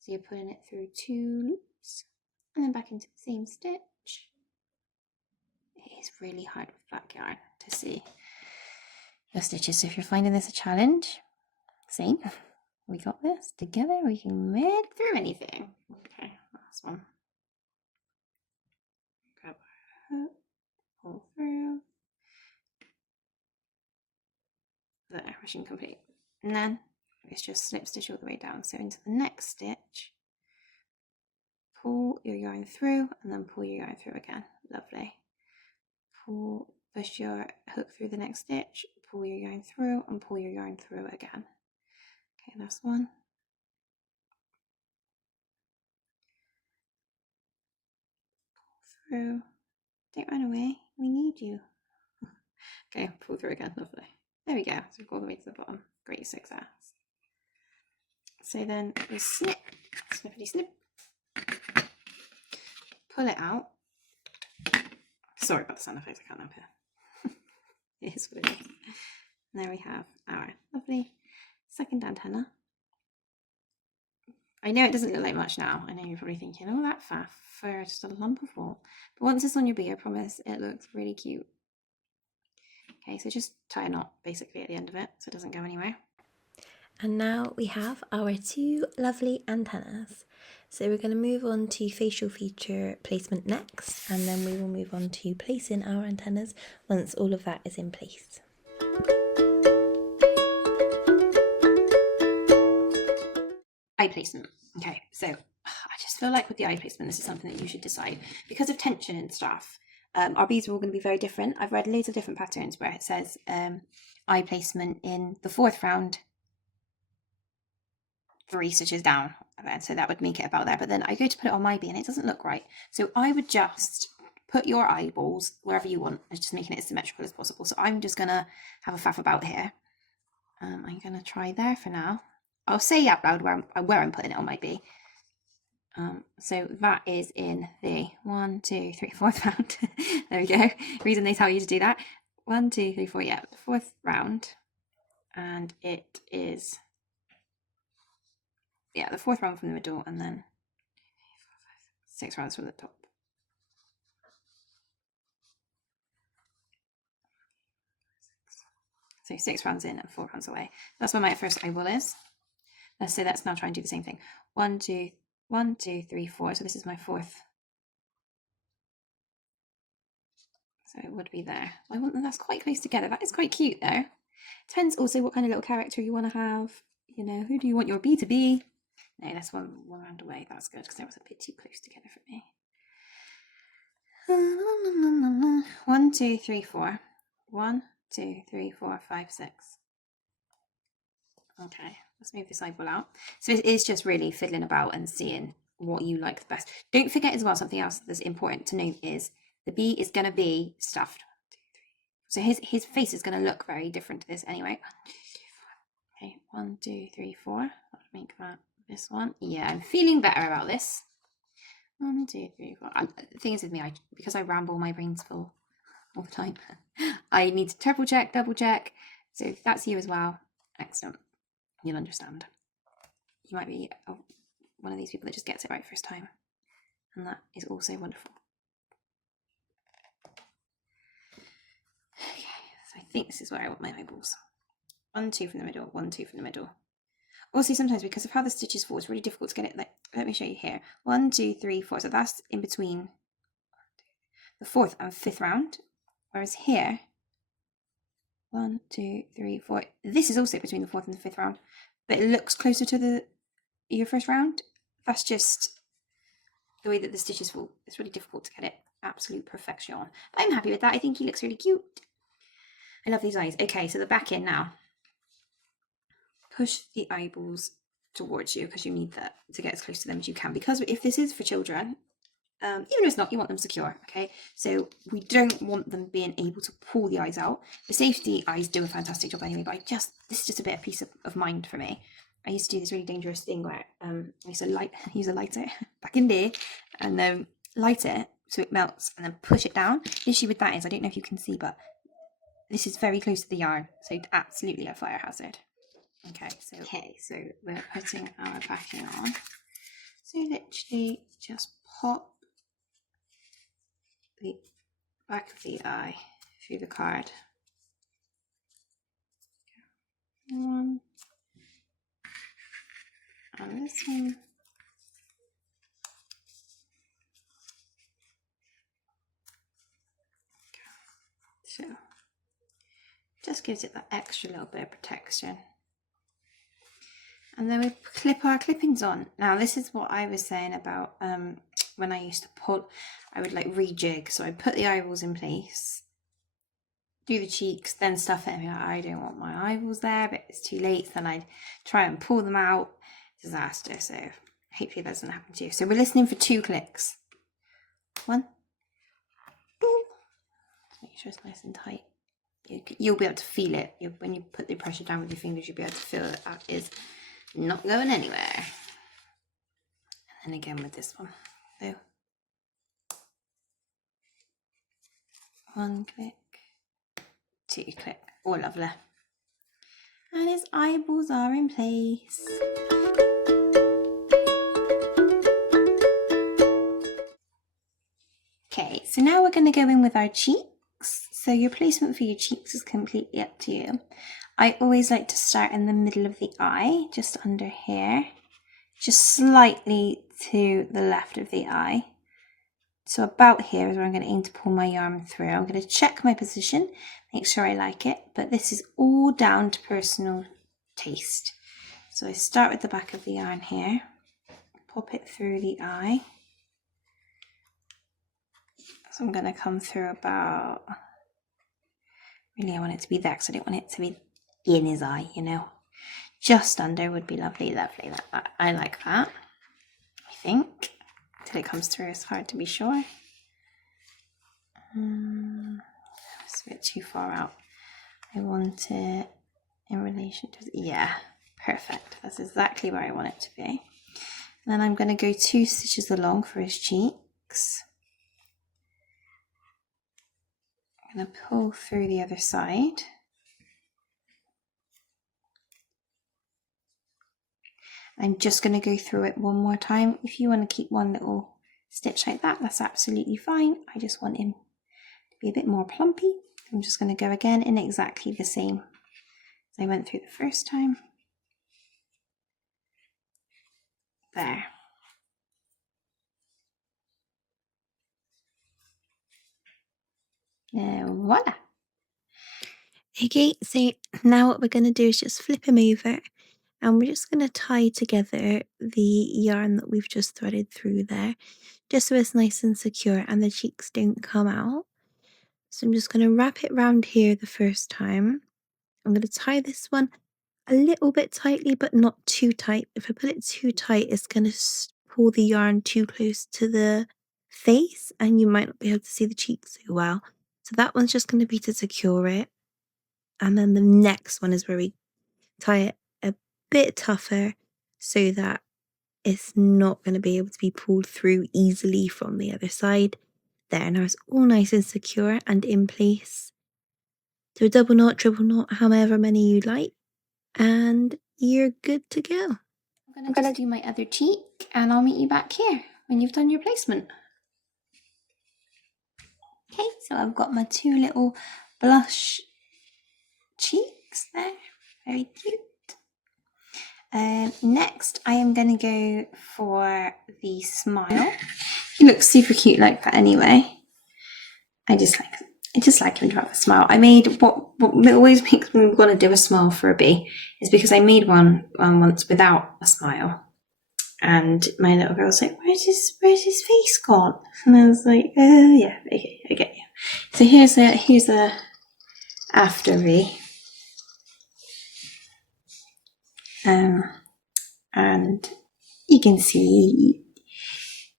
So you're putting it through 2 loops. oops, and then back into the same stitch. It is really hard with black yarn to see your stitches, so if you're finding this a challenge, same, we got this together, we can make through anything. Okay, last one. Grab our hook, pull through. There, machine complete. And then it's just slip stitch all the way down. So into the next stitch, pull your yarn through and then pull your yarn through again. Lovely. Push your hook through the next stitch, pull your yarn through and pull your yarn through again. Okay, last one. Pull through. Don't run away. We need you. Okay, pull through again. Lovely. There we go. So we've got all the way to the bottom. Great success. So then we snip, snippity snip, pull it out. Sorry about the sound effects, I can't help it. It is what it is. And there we have our lovely second antenna. I know it doesn't look like much now. I know you're probably thinking, oh, that faff for just a lump of wool. But once it's on your bee, I promise it looks really cute. Okay, so just tie a knot basically at the end of it so it doesn't go anywhere. And now we have our two lovely antennas. So we're going to move on to facial feature placement next, and then we will move on to placing our antennas once all of that is in place. Eye placement. Okay, so I just feel like with the eye placement, this is something that you should decide. Because of tension and stuff, our beads are all going to be very different. I've read loads of different patterns where it says eye placement in the 4th round, 3 stitches down, so that would make it about there. But then I go to put it on my bee and it doesn't look right. So I would just put your eyeballs wherever you want, just making it as symmetrical as possible. So I'm just gonna have a faff about here. I'm gonna try there for now. I'll say out loud where I'm putting it on my bee. So that is in the 1, 2, 3, 4th round. There we go. Reason they tell you to do that. 1, 2, 3, 4. Yeah, the 4th round, and it is. Yeah, the 4th round from the middle, and then 6 rounds from the top. So 6 rounds in and 4 rounds away. That's where my first eyeball is. So let's now try and do the same thing. 1, 2, 1, 2, 3, 4. So this is my 4th. So it would be there. I want them, that's quite close together. That is quite cute though. Depends also what kind of little character you want to have. You know, who do you want your bee to be? No, that's one round away. That's good because that was a bit too close together for me. 1, 2, 3, 4. 1, 2, 3, 4, 5, 6. Okay, let's move this eyeball out. So it is just really fiddling about and seeing what you like the best. Don't forget as well, something else that's important to note is the bee is going to be stuffed. So his face is going to look very different to this anyway. 1, 2, 3, 4. Okay, 1, 2, 3, 4. I'll make that this one. Yeah, I'm feeling better about this. 1, 2, 3, 4. The thing is with me, because I ramble, my brain's full all the time. I need to triple check, double check. So if that's you as well, excellent. You'll understand. You might be one of these people that just gets it right first time, and that is also wonderful. Okay, so I think this is where I want my eyeballs. 1, 2 from the middle, 1, 2 from the middle. Also, sometimes because of how the stitches fall, it's really difficult to get it. Like, let me show you here. 1, 2, 3, 4. So that's in between the 4th and 5th round. Whereas here, 1, 2, 3, 4. This is also between the 4th and the 5th round, but it looks closer to your first round. That's just the way that the stitches fall. It's really difficult to get it absolute perfection. But I'm happy with that. I think he looks really cute. I love these eyes. Okay, so the back in now. Push the eyeballs towards you because you need that to get as close to them as you can. Because if this is for children, even if it's not, you want them secure. Okay, so we don't want them being able to pull the eyes out. The safety eyes do a fantastic job anyway, but this is just a bit of peace of mind for me. I used to do this really dangerous thing where I used to use a lighter back in there and then light it so it melts and then push it down. The issue with that is I don't know if you can see, but this is very close to the yarn, so absolutely a fire hazard. Okay, so we're putting our backing on. So literally just pop the back of the eye through the card. One. And this one. So just gives it that extra little bit of protection. And then we clip our clippings on. Now this is what I was saying about when I used to pull, I would like rejig. So I'd put the eyeballs in place, do the cheeks, then stuff it. And be like, I don't want my eyeballs there, but it's too late. So then I'd try and pull them out. Disaster. So hopefully that doesn't happen to you. So we're listening for 2 clicks. 1, 2. Make sure it's nice and tight. You'll be able to feel it. When you put the pressure down with your fingers, you'll be able to feel that is not going anywhere. And again with this one. So 1 click, 2 click. Oh, lovely. And his eyeballs are in place. Okay, so now we're going to go in with our cheeks. So your placement for your cheeks is completely up to you. I always like to start in the middle of the eye, just under here, just slightly to the left of the eye. So about here is where I'm going to aim to pull my yarn through. I'm going to check my position, make sure I like it, but this is all down to personal taste. So I start with the back of the yarn here, pop it through the eye. So I'm going to come through about, really I want it to be there because I don't want it to be in his eye, you know. Just under would be lovely, lovely. I like that, I think. Till it comes through, it's hard to be sure. It's a bit too far out. I want it in relation to, yeah, perfect. That's exactly where I want it to be. And then I'm going to go 2 stitches along for his cheeks. I'm going to pull through the other side. I'm just going to go through it one more time. If you want to keep one little stitch like that, that's absolutely fine. I just want him to be a bit more plumpy. I'm just going to go again in exactly the same as I went through the first time. There. Voila. Okay, so now what we're going to do is just flip him over, and we're just going to tie together the yarn that we've just threaded through there, just so it's nice and secure and the cheeks don't come out. So I'm just going to wrap it round here the first time. I'm going to tie this one a little bit tightly, but not too tight. If I put it too tight, it's going to pull the yarn too close to the face, and you might not be able to see the cheeks so well. So that one's just going to be to secure it. And then the next one is where we tie it a bit tougher so that it's not going to be able to be pulled through easily from the other side. There, now it's all nice and secure and in place. Do a double knot, triple knot, however many you like, and you're good to go. I'm going to just do my other cheek and I'll meet you back here when you've done your placement. Okay, so I've got my 2 little blush cheeks there, very cute. Next I am going to go for the smile. He looks super cute like that anyway. I just like him to have a smile. I made what always makes me want to do a smile for a bee is because I made one once without a smile, and my little girl was like, "Where's his face gone?" And I was like, "Oh yeah, okay, I get you." So here's a after bee, and you can see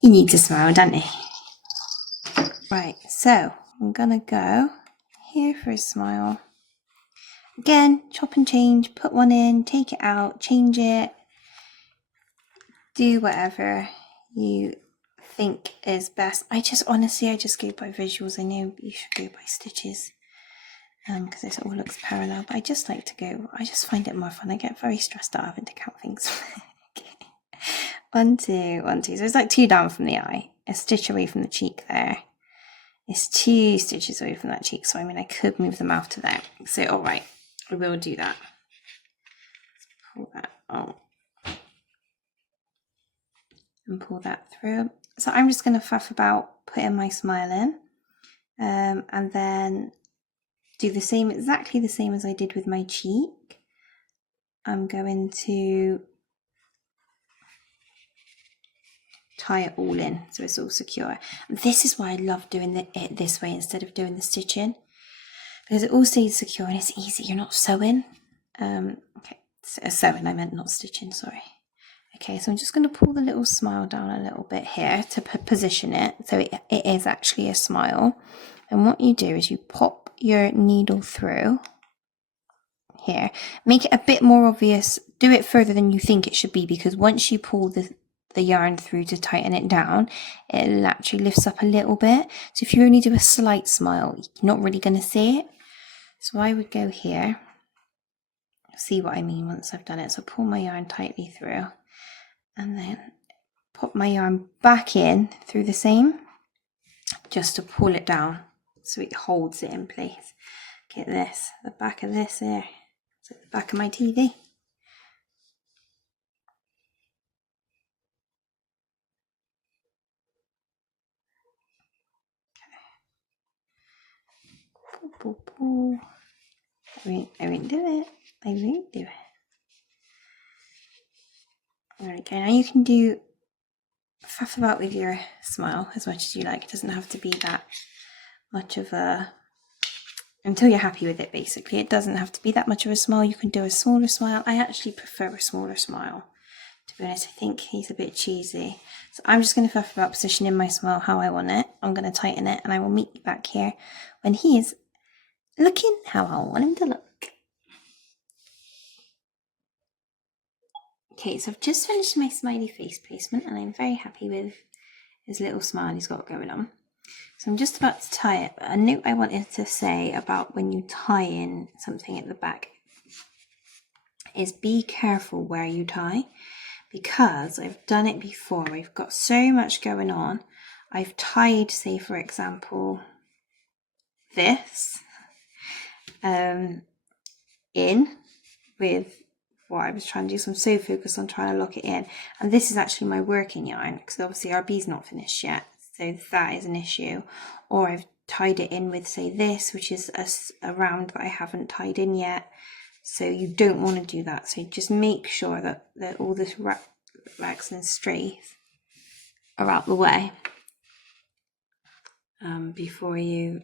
he needs a smile, doesn't he? Right, so I'm gonna go here for a smile. Again, chop and change, put one in, take it out, change it, do whatever you think is best. I just go by visuals. I know you should go by stitches because this all looks parallel, but I just find it more fun. I get very stressed out having to count things. Okay. 1, 2, 1, 2. So it's like 2 down from the eye, a stitch away from the cheek there. It's 2 stitches away from that cheek. So I mean, I could move the mouth to there. So all right, I will do that. Let's pull that out and pull that through. So I'm just going to faff about putting my smile in, and then do the same, exactly the same as I did with my cheek. I'm going to tie it all in so it's all secure. And this is why I love doing it this way instead of doing the stitching, because it all stays secure and it's easy. You're not sewing. Okay, sewing, I meant, not stitching, sorry. Okay, so I'm just going to pull the little smile down a little bit here to position it so it is actually a smile. And what you do is you pop your needle through here, make it a bit more obvious, do it further than you think it should be, because once you pull the yarn through to tighten it down, it actually lifts up a little bit. So if you only do a slight smile, you're not really going to see it. So I would go here, see what I mean once I've done it. So pull my yarn tightly through and then pop my yarn back in through the same, just to pull it down so it holds it in place. Get this, the back of this here, it's like the back of my TV. Pull, pull, pull. I won't do it. I won't do it. There we go. Now you can do faff about with your smile as much as you like. It doesn't have to be that much of a, until you're happy with it, basically. It doesn't have to be that much of a smile. You can do a smaller smile. I actually prefer a smaller smile, to be honest. I think he's a bit cheesy. So I'm just going to faff about positioning my smile how I want it. I'm going to tighten it and I will meet you back here when he is looking how I want him to look. Okay, so I've just finished my smiley face placement and I'm very happy with his little smile he's got going on. So I'm just about to tie it, but a note I wanted to say about when you tie in something at the back is be careful where you tie, because I've done it before. We've got so much going on. I've tied, say for example, this in with what I was trying to do, so I'm so focused on trying to lock it in, and this is actually my working yarn because obviously our bee's not finished yet, so that is an issue. Or I've tied it in with, say, this, which is a round that I haven't tied in yet, so you don't want to do that. So just make sure that all the racks and strays are out the way before you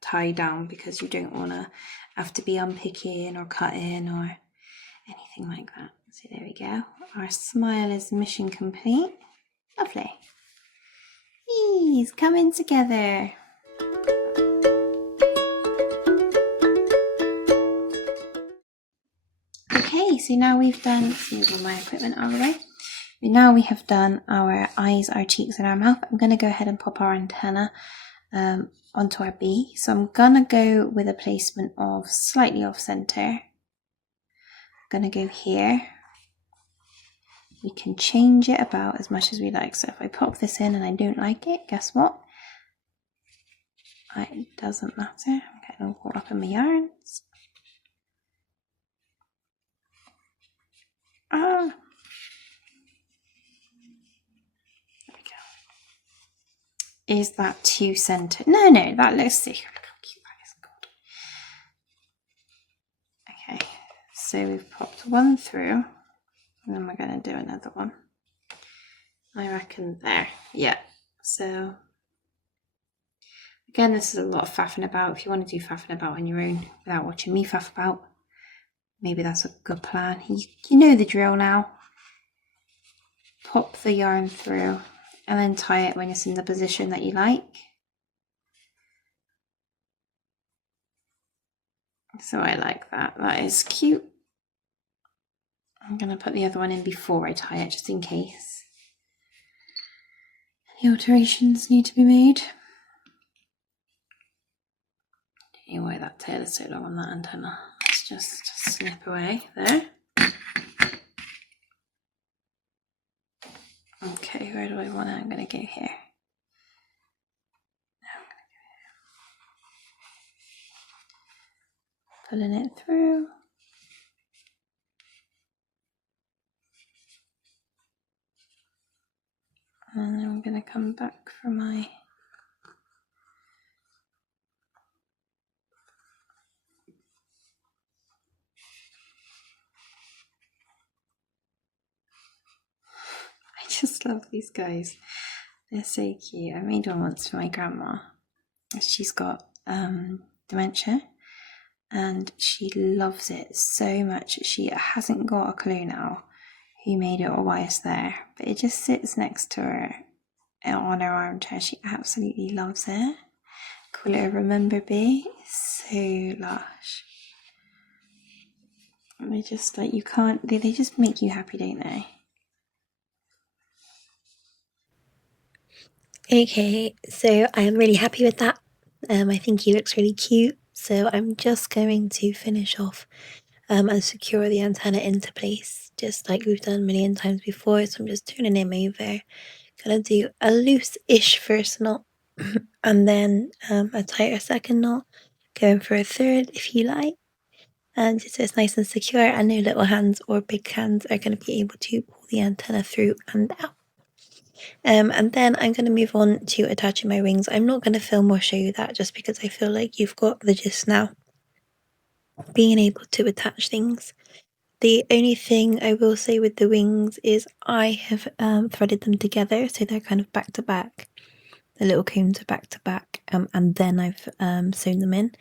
tie down, because you don't want to have to be unpicking or cutting or anything like that. So there we go. Our smile is mission complete. Lovely. He's coming together. Okay, so now we've done, let's move my equipment out of the way. Now we have done our eyes, our cheeks and our mouth. I'm going to go ahead and pop our antenna onto our bee. So I'm going to go with a placement of slightly off center. I'm going to go here. We can change it about as much as we like. So if I pop this in and I don't like it, guess what? It doesn't matter. I'm getting all caught up in my yarns. There we go. Is that too centered? No, that looks see. Look how cute that is. God. Okay, so we've popped one through, and then we're going to do another one. I reckon there. Yeah. So again, this is a lot of faffing about. If you want to do faffing about on your own without watching me faff about, maybe that's a good plan. You know the drill now. Pop the yarn through and then tie it when it's in the position that you like. So I like that. That is cute. I'm going to put the other one in before I tie it, just in case any alterations need to be made. Don't know why that tail is so long on that antenna. Let's just snip away there. Okay, where do I want it? I'm going to go here. Pulling it through. And then I'm going to come back for my I just love these guys. They're so cute. I made one once for my grandma. She's got dementia and she loves it so much. She hasn't got a clue now who made it or why it's there, but it just sits next to her on her armchair. She absolutely loves it. Call it a remember bee. It's so lush. And they just like, you can't, they just make you happy, don't they? Okay, so I am really happy with that. I think he looks really cute. So I'm just going to finish off and secure the antenna into place, just like we've done a million times before. So I'm just turning him over. Gonna do a loose-ish first knot and then a tighter second knot, going for a third if you like. And just so it's nice and secure and no little hands or big hands are going to be able to pull the antenna through and out. And then I'm going to move on to attaching my wings. I'm not going to film or show you that just because I feel like you've got the gist now. Being able to attach things. The only thing I will say with the wings is I have threaded them together so they're kind of back to back. The little cones are back to back, and then I've sewn them in.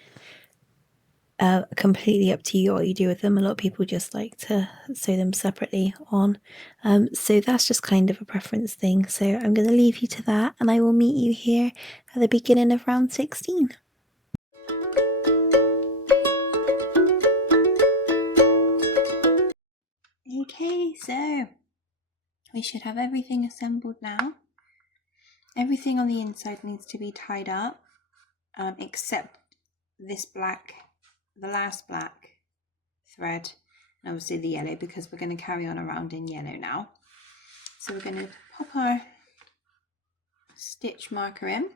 Completely up to you what you do with them. A lot of people just like to sew them separately on. So that's just kind of a preference thing. So I'm going to leave you to that and I will meet you here at the beginning of round 16. Okay, so we should have everything assembled now. Everything on the inside needs to be tied up, except this black, the last black thread, and obviously the yellow, because we're going to carry on around in yellow now. So we're going to pop our stitch marker in.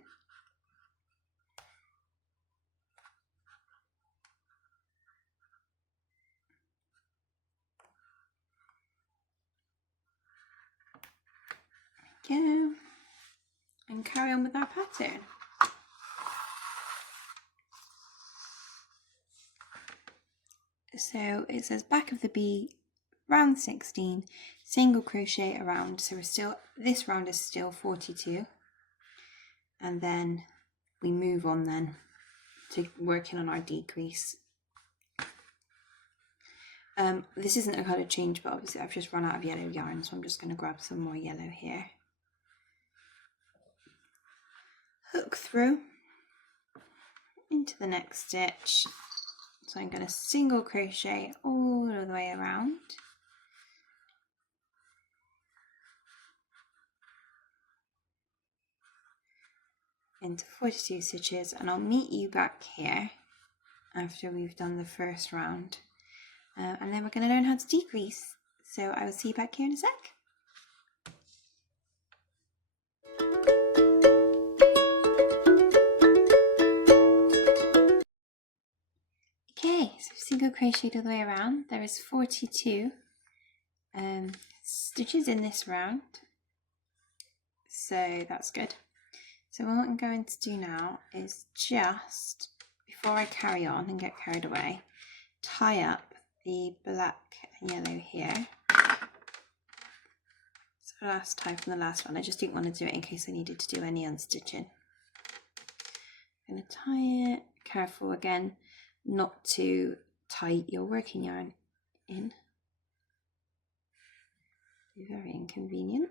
Go. And carry on with our pattern. So it says back of the bee, round 16, single crochet around. So we're still, this round is still 42. And then we move on then to working on our decrease. This isn't a colour change, but obviously I've just run out of yellow yarn, so I'm just going to grab some more yellow here. Hook through into the next stitch. So I'm going to single crochet all the way around. Into 42 stitches, and I'll meet you back here after we've done the first round. And then we're going to learn how to decrease. So I will see you back here in a sec. Okay, so single crocheted all the way around. There is 42 stitches in this round. So that's good. So what I'm going to do now is just, before I carry on and get carried away, tie up the black and yellow here. So last time from the last one, I just didn't want to do it in case I needed to do any unstitching. I'm going to tie it, careful again not to tie your working yarn in. Be very inconvenient.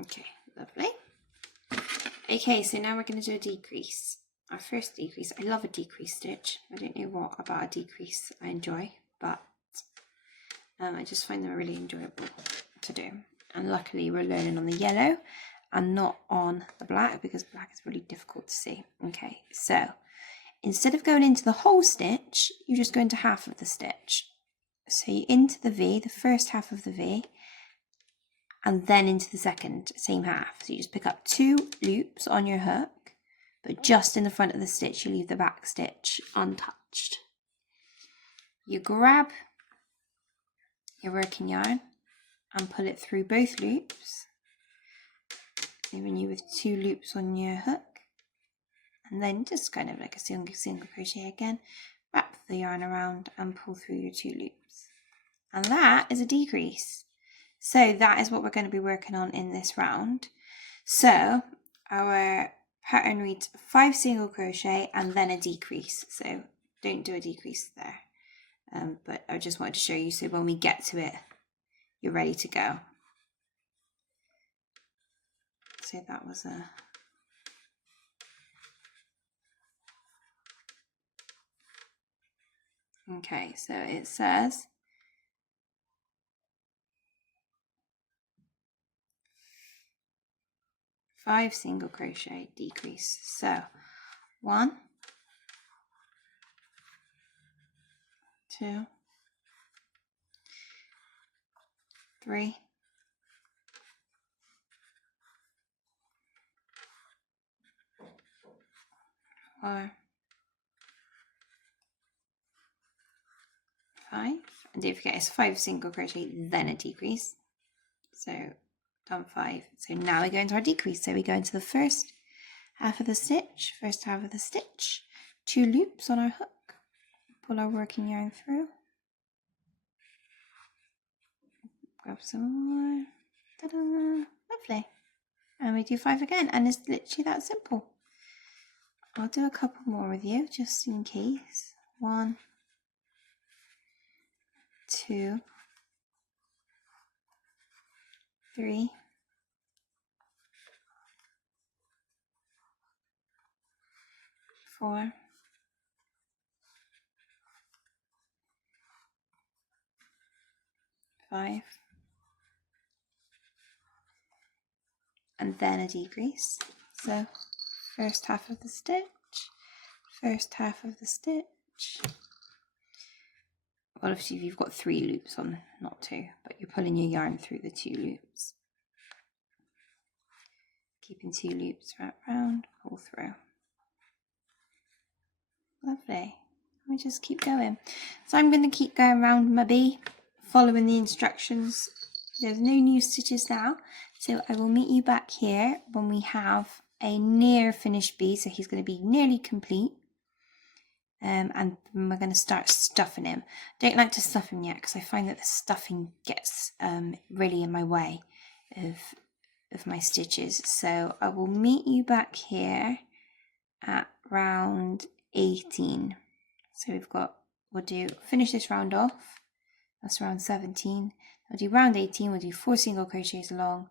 Okay, Lovely. Okay, so now we're going to do a decrease. Our first decrease. I love a decrease stitch. I don't know what about a decrease I enjoy, but I just find them really enjoyable to do. And luckily we're learning on the yellow and not on the black, because black is really difficult to see. Okay, so instead of going into the whole stitch, you just go into half of the stitch. So you into the V, the first half of the V, and then into the second, same half. So you just pick up 2 loops on your hook, but just in the front of the stitch, you leave the back stitch untouched. You grab your working yarn and pull it through both loops, leaving you with 2 loops on your hook, and then just kind of like a single crochet again, wrap the yarn around and pull through your 2 loops. And that is a decrease. So that is what we're going to be working on in this round. So our pattern reads 5 single crochet and then a decrease. So don't do a decrease there. But I just wanted to show you so when we get to it, you're ready to go. So that was a... Okay, so it says 5 single crochet decrease. So 1, 2, 3, 4, 5, and don't forget it's 5 single crochet then a decrease. So done 5. So now we go into our decrease. So we go into the first half of the stitch, 2 loops on our hook, pull our working yarn through, grab some more, ta-da, lovely, and we do 5 again, and it's literally that simple. I'll do a couple more with you just in case. 1, 2, 3, 4, 5, and then a decrease. So first half of the stitch, well, if you've got 3 loops on, not 2, but you're pulling your yarn through the 2 loops, keeping 2 loops wrapped round, pull through. Lovely. We just keep going. So I'm going to keep going around my bee, following the instructions. There's no new stitches now, so I will meet you back here when we have a near finished bee. So he's going to be nearly complete, and we're going to start stuffing him. Don't like to stuff him yet because I find that the stuffing gets really in my way of my stitches. So I will meet you back here at round 18. So we'll finish this round off. That's round 17. I'll do round 18, we'll do 4 single crochets along,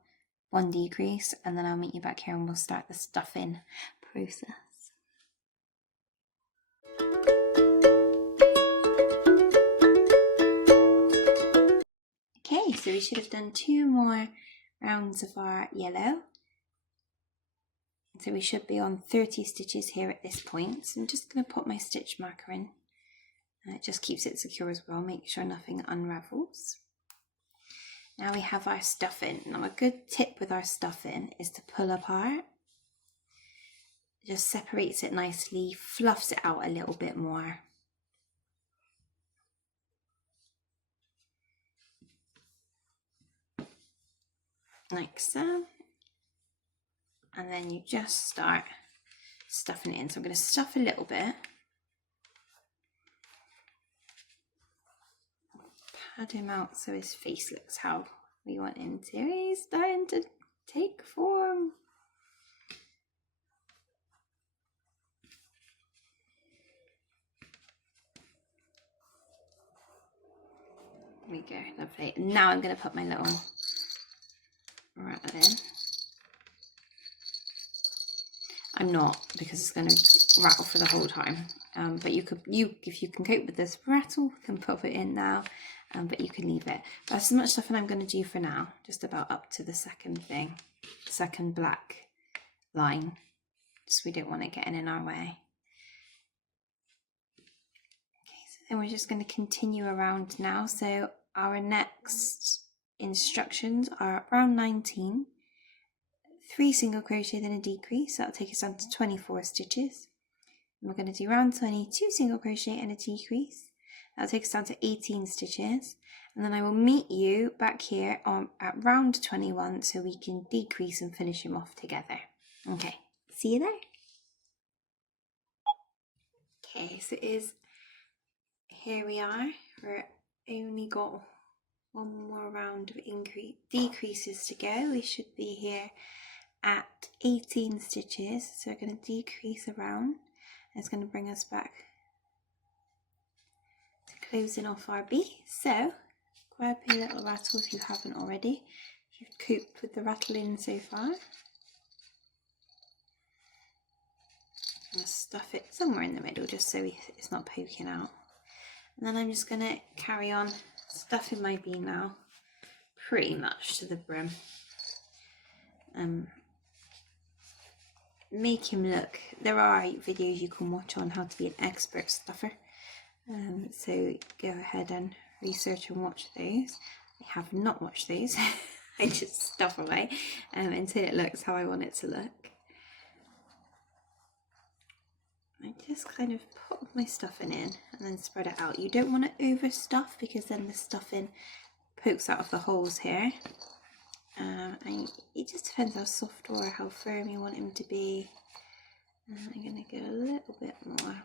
1 decrease, and then I'll meet you back here and we'll start the stuffing process. Okay, so we should have done 2 more rounds of our yellow. So we should be on 30 stitches here at this point. So I'm just going to put my stitch marker in. It just keeps it secure as well, make sure nothing unravels. Now we have our stuffing. Now a good tip with our stuffing is to pull apart. It just separates it nicely, fluffs it out a little bit more. Like so. And then you just start stuffing it in. So I'm going to stuff a little bit. Pad him out so his face looks how we want him to. He's starting to take form. There we go, lovely. Now I'm going to put my little rabbit in. I'm not, because it's going to rattle for the whole time. But if you can cope with this rattle, then pop it in now. But you can leave it. That's as much stuff that I'm going to do for now, just about up to the second black line, just we don't want it getting in our way. Okay, so then we're just going to continue around now. So our next instructions are round 19, 3 single crochet, then a decrease. That'll take us down to 24 stitches. And we're going to do round 20, 2 single crochet and a decrease. That'll take us down to 18 stitches. And then I will meet you back here at round 21 so we can decrease and finish them off together. Okay, see you there. Okay, so here we are. We're only got one more round of decreases to go. We should be here at 18 stitches. So we're going to decrease around. It's going to bring us back to closing off our bee. So grab a little rattle if you haven't already. If you've coped with the rattling so far. I'm going to stuff it somewhere in the middle just so it's not poking out. And then I'm just going to carry on stuffing my bee now pretty much to the brim. Make him look. There are videos you can watch on how to be an expert stuffer. So go ahead and research and watch those. I have not watched those. I just stuff away until it looks how I want it to look. I just kind of pop my stuffing in and then spread it out. You don't want to overstuff because then the stuffing pokes out of the holes here. And it just depends how soft or how firm you want him to be. I'm going to go a little bit more.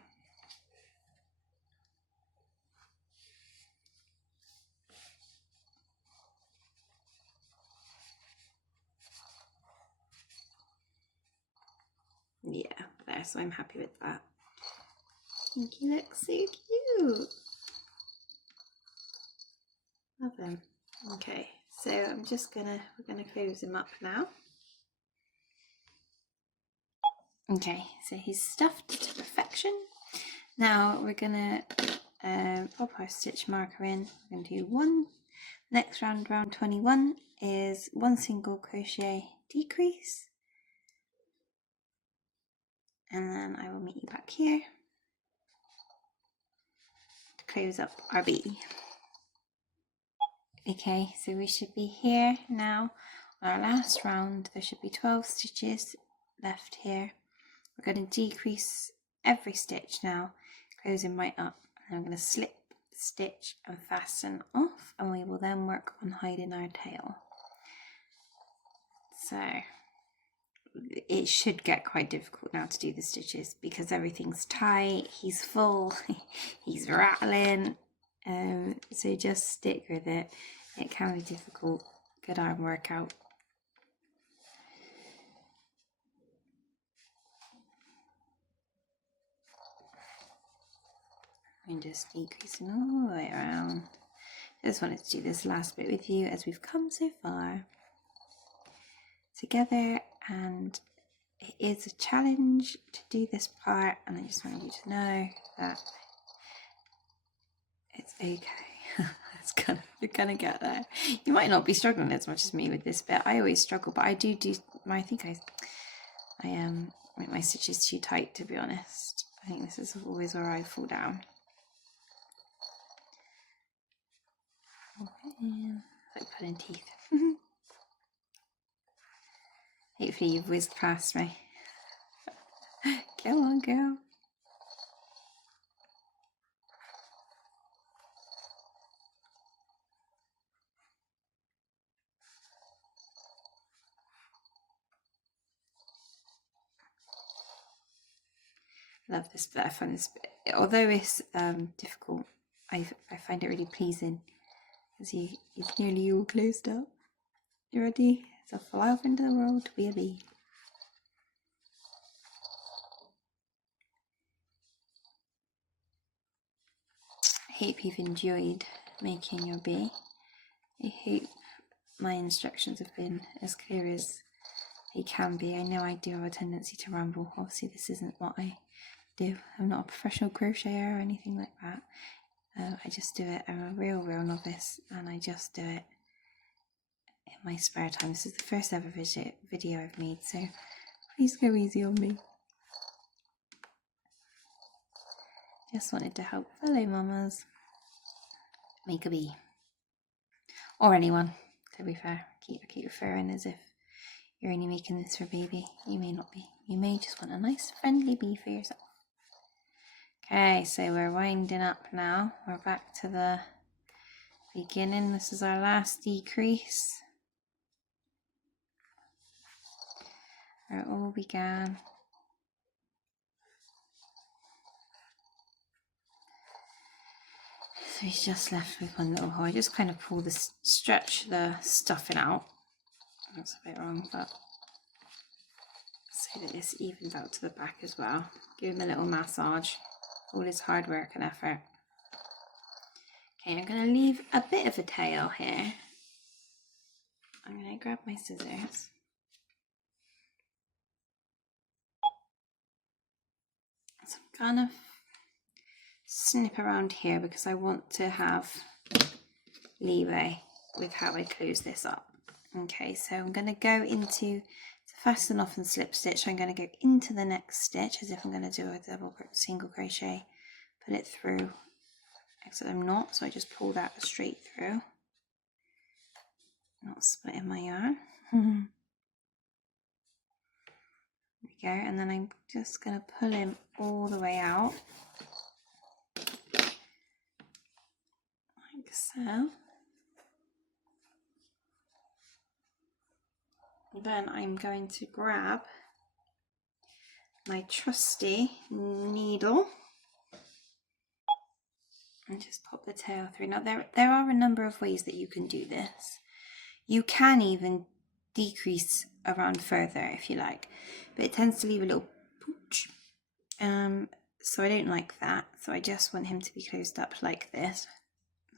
Yeah, there, so I'm happy with that. I think he looks so cute. Love him. Okay, so we're gonna close him up now. Okay, so he's stuffed to perfection. Now we're gonna pop our stitch marker in. We're gonna do one. Next round 21, is 1 single crochet decrease. And then I will meet you back here to close up our bee. Okay, so we should be here now. Our last round, there should be 12 stitches left here. We're going to decrease every stitch now, closing right up. And I'm going to slip, stitch and fasten off, and we will then work on hiding our tail. So it should get quite difficult now to do the stitches because everything's tight, he's full, he's rattling. So just stick with it. It can be difficult. Good arm workout. And just decreasing all the way around. Just wanted to do this last bit with you as we've come so far together, and it is a challenge to do this part, and I just wanted you to know that it's okay. You're gonna get there. You might not be struggling as much as me with this bit. I always struggle, but I do. I think I make my stitches too tight, to be honest. I think this is always where I fall down. Like pulling teeth. Hopefully you've whizzed past me. Go on, girl. Love this bit. I find this bit, although it's difficult, I find it really pleasing as he's nearly all closed up. You ready? So fly off into the world to be a bee. I hope you've enjoyed making your bee. I hope my instructions have been as clear as it can be. I know I do have a tendency to ramble. Obviously this isn't what I do. I'm not a professional crocheter or anything like that. I just do it. I'm a real novice, and I just do it in my spare time. This is the first ever video I've made, so please go easy on me. Just wanted to help fellow mamas make a bee. Or anyone, to be fair. I keep referring as if you're only making this for baby. You may not be. You may just want a nice friendly bee for yourself. Okay, so we're winding up now. We're back to the beginning. This is our last decrease, where it all began. So he's just left with one little hole. I just kind of stretch the stuffing out. That's a bit wrong, but so that this evens out to the back as well. Give him a little massage. All his hard work and effort. Okay, I'm going to leave a bit of a tail here. I'm going to grab my scissors. So I'm going to snip around here because I want to have leeway with how I close this up. Okay, so I'm going to go into, to fasten off and slip stitch, I'm going to go into the next stitch as if I'm going to do a single crochet, put it through, except I'm not, so I just pull that straight through, not splitting my yarn. There we go, and then I'm just going to pull him all the way out, like so. Then I'm going to grab my trusty needle and just pop the tail through. Now there are a number of ways that you can do this. You can even decrease around further if you like, but it tends to leave a little pooch. So I don't like that. So I just want him to be closed up like this.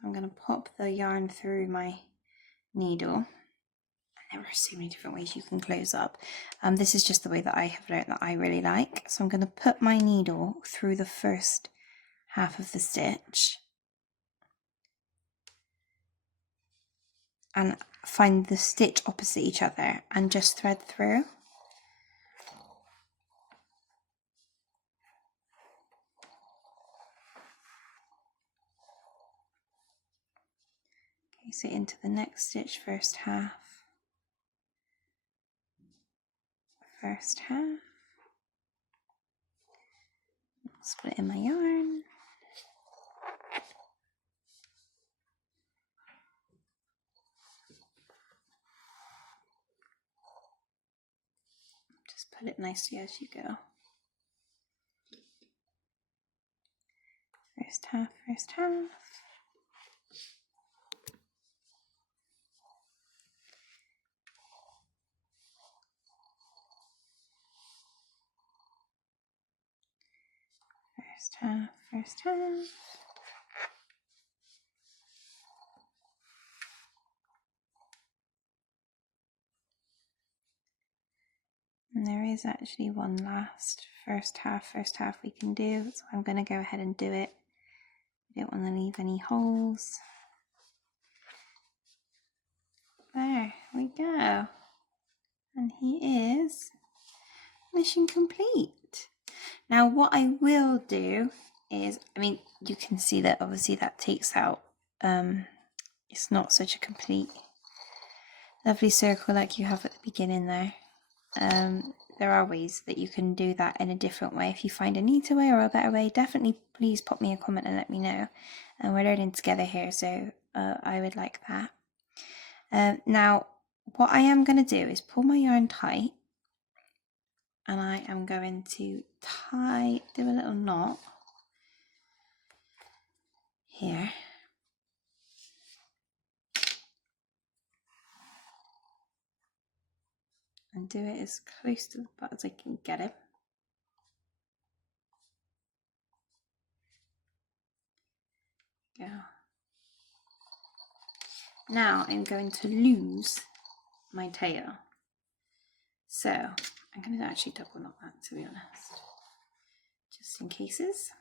I'm going to pop the yarn through my needle. There are so many different ways you can close up. This is just the way that I have learned that I really like. So I'm going to put my needle through the first half of the stitch and find the stitch opposite each other and just thread through. Okay, so into the next stitch, first half, split in my yarn, just put it nicely as you go. First half, first half. And there is actually one last first half we can do, so I'm going to go ahead and do it. I don't want to leave any holes. There we go. And he is mission complete. Now what I will do is, I mean, you can see that obviously that takes out, it's not such a complete lovely circle like you have at the beginning there. There are ways that you can do that in a different way. If you find a neater way or a better way, definitely please pop me a comment and let me know. And we're learning together here, so I would like that. Now, what I am going to do is pull my yarn tight, and I am going to do a little knot here. And do it as close to the butt as I can get it. Go. Now I'm going to lose my tail. So I'm going to actually double knot that, to be honest, just in cases.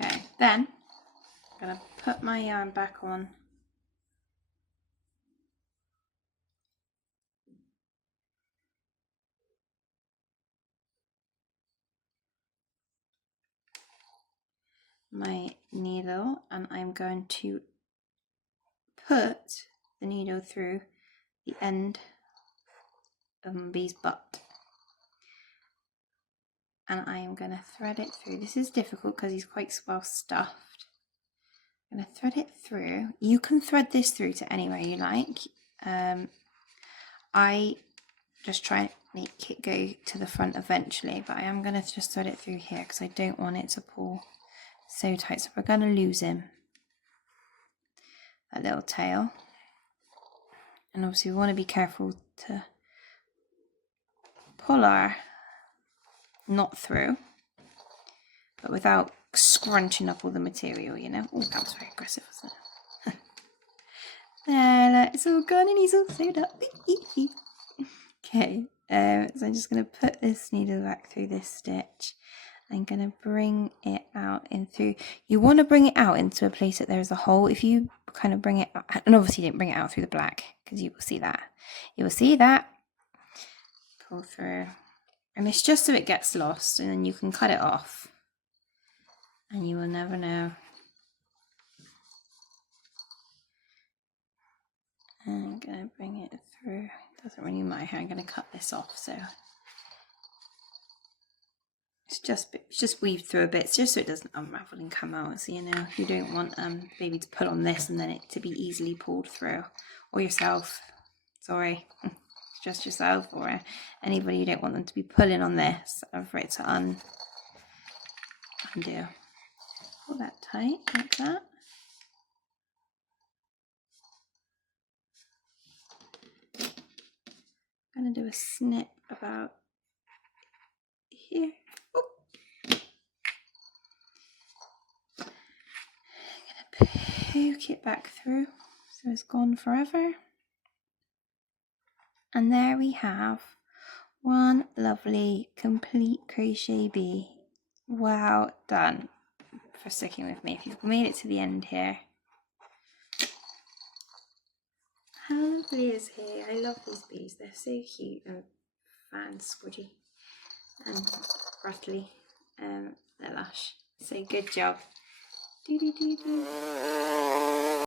Okay, then I'm going to put my yarn back on my needle, and I'm going to put the needle through the end of my bee's butt, and I am going to thread it through. This is difficult because he's quite well stuffed. I'm going to thread it through. You can thread this through to anywhere you like. I just try and make it go to the front eventually, but I am going to just thread it through here because I don't want it to pull so tight. So we're going to lose him, that little tail. And obviously we want to be careful to pull our knot through, but without scrunching up all the material, you know. Oh, that was very aggressive, wasn't it? There, look, it's all gone and he's all sewed up. Okay, so I'm just going to put this needle back through this stitch. I'm going to bring it out in through. You want to bring it out into a place that there's a hole. If you kind of bring it out, and obviously you didn't bring it out through the black, because you will see that. You will see that. Pull through. And it's just so it gets lost, and then you can cut it off. And you will never know. I'm going to bring it through. Doesn't really matter. I'm going to cut this off, so it's just weaved through a bit, just so it doesn't unravel and come out. So, you know, if you don't want baby to put on this and then it to be easily pulled through, or yourself, sorry, just yourself, or anybody, you don't want them to be pulling on this for it to undo. Pull that tight like that. I'm going to do a snip about here. Oh. I'm going to poke it back through so it's gone forever. And there we have one lovely complete crochet bee. Well done for sticking with me. If you've made it to the end here. How lovely is he? I love these bees. They're so cute and fat and squidgy and rattly. They're lush. So good job. Doo -doo -doo -doo.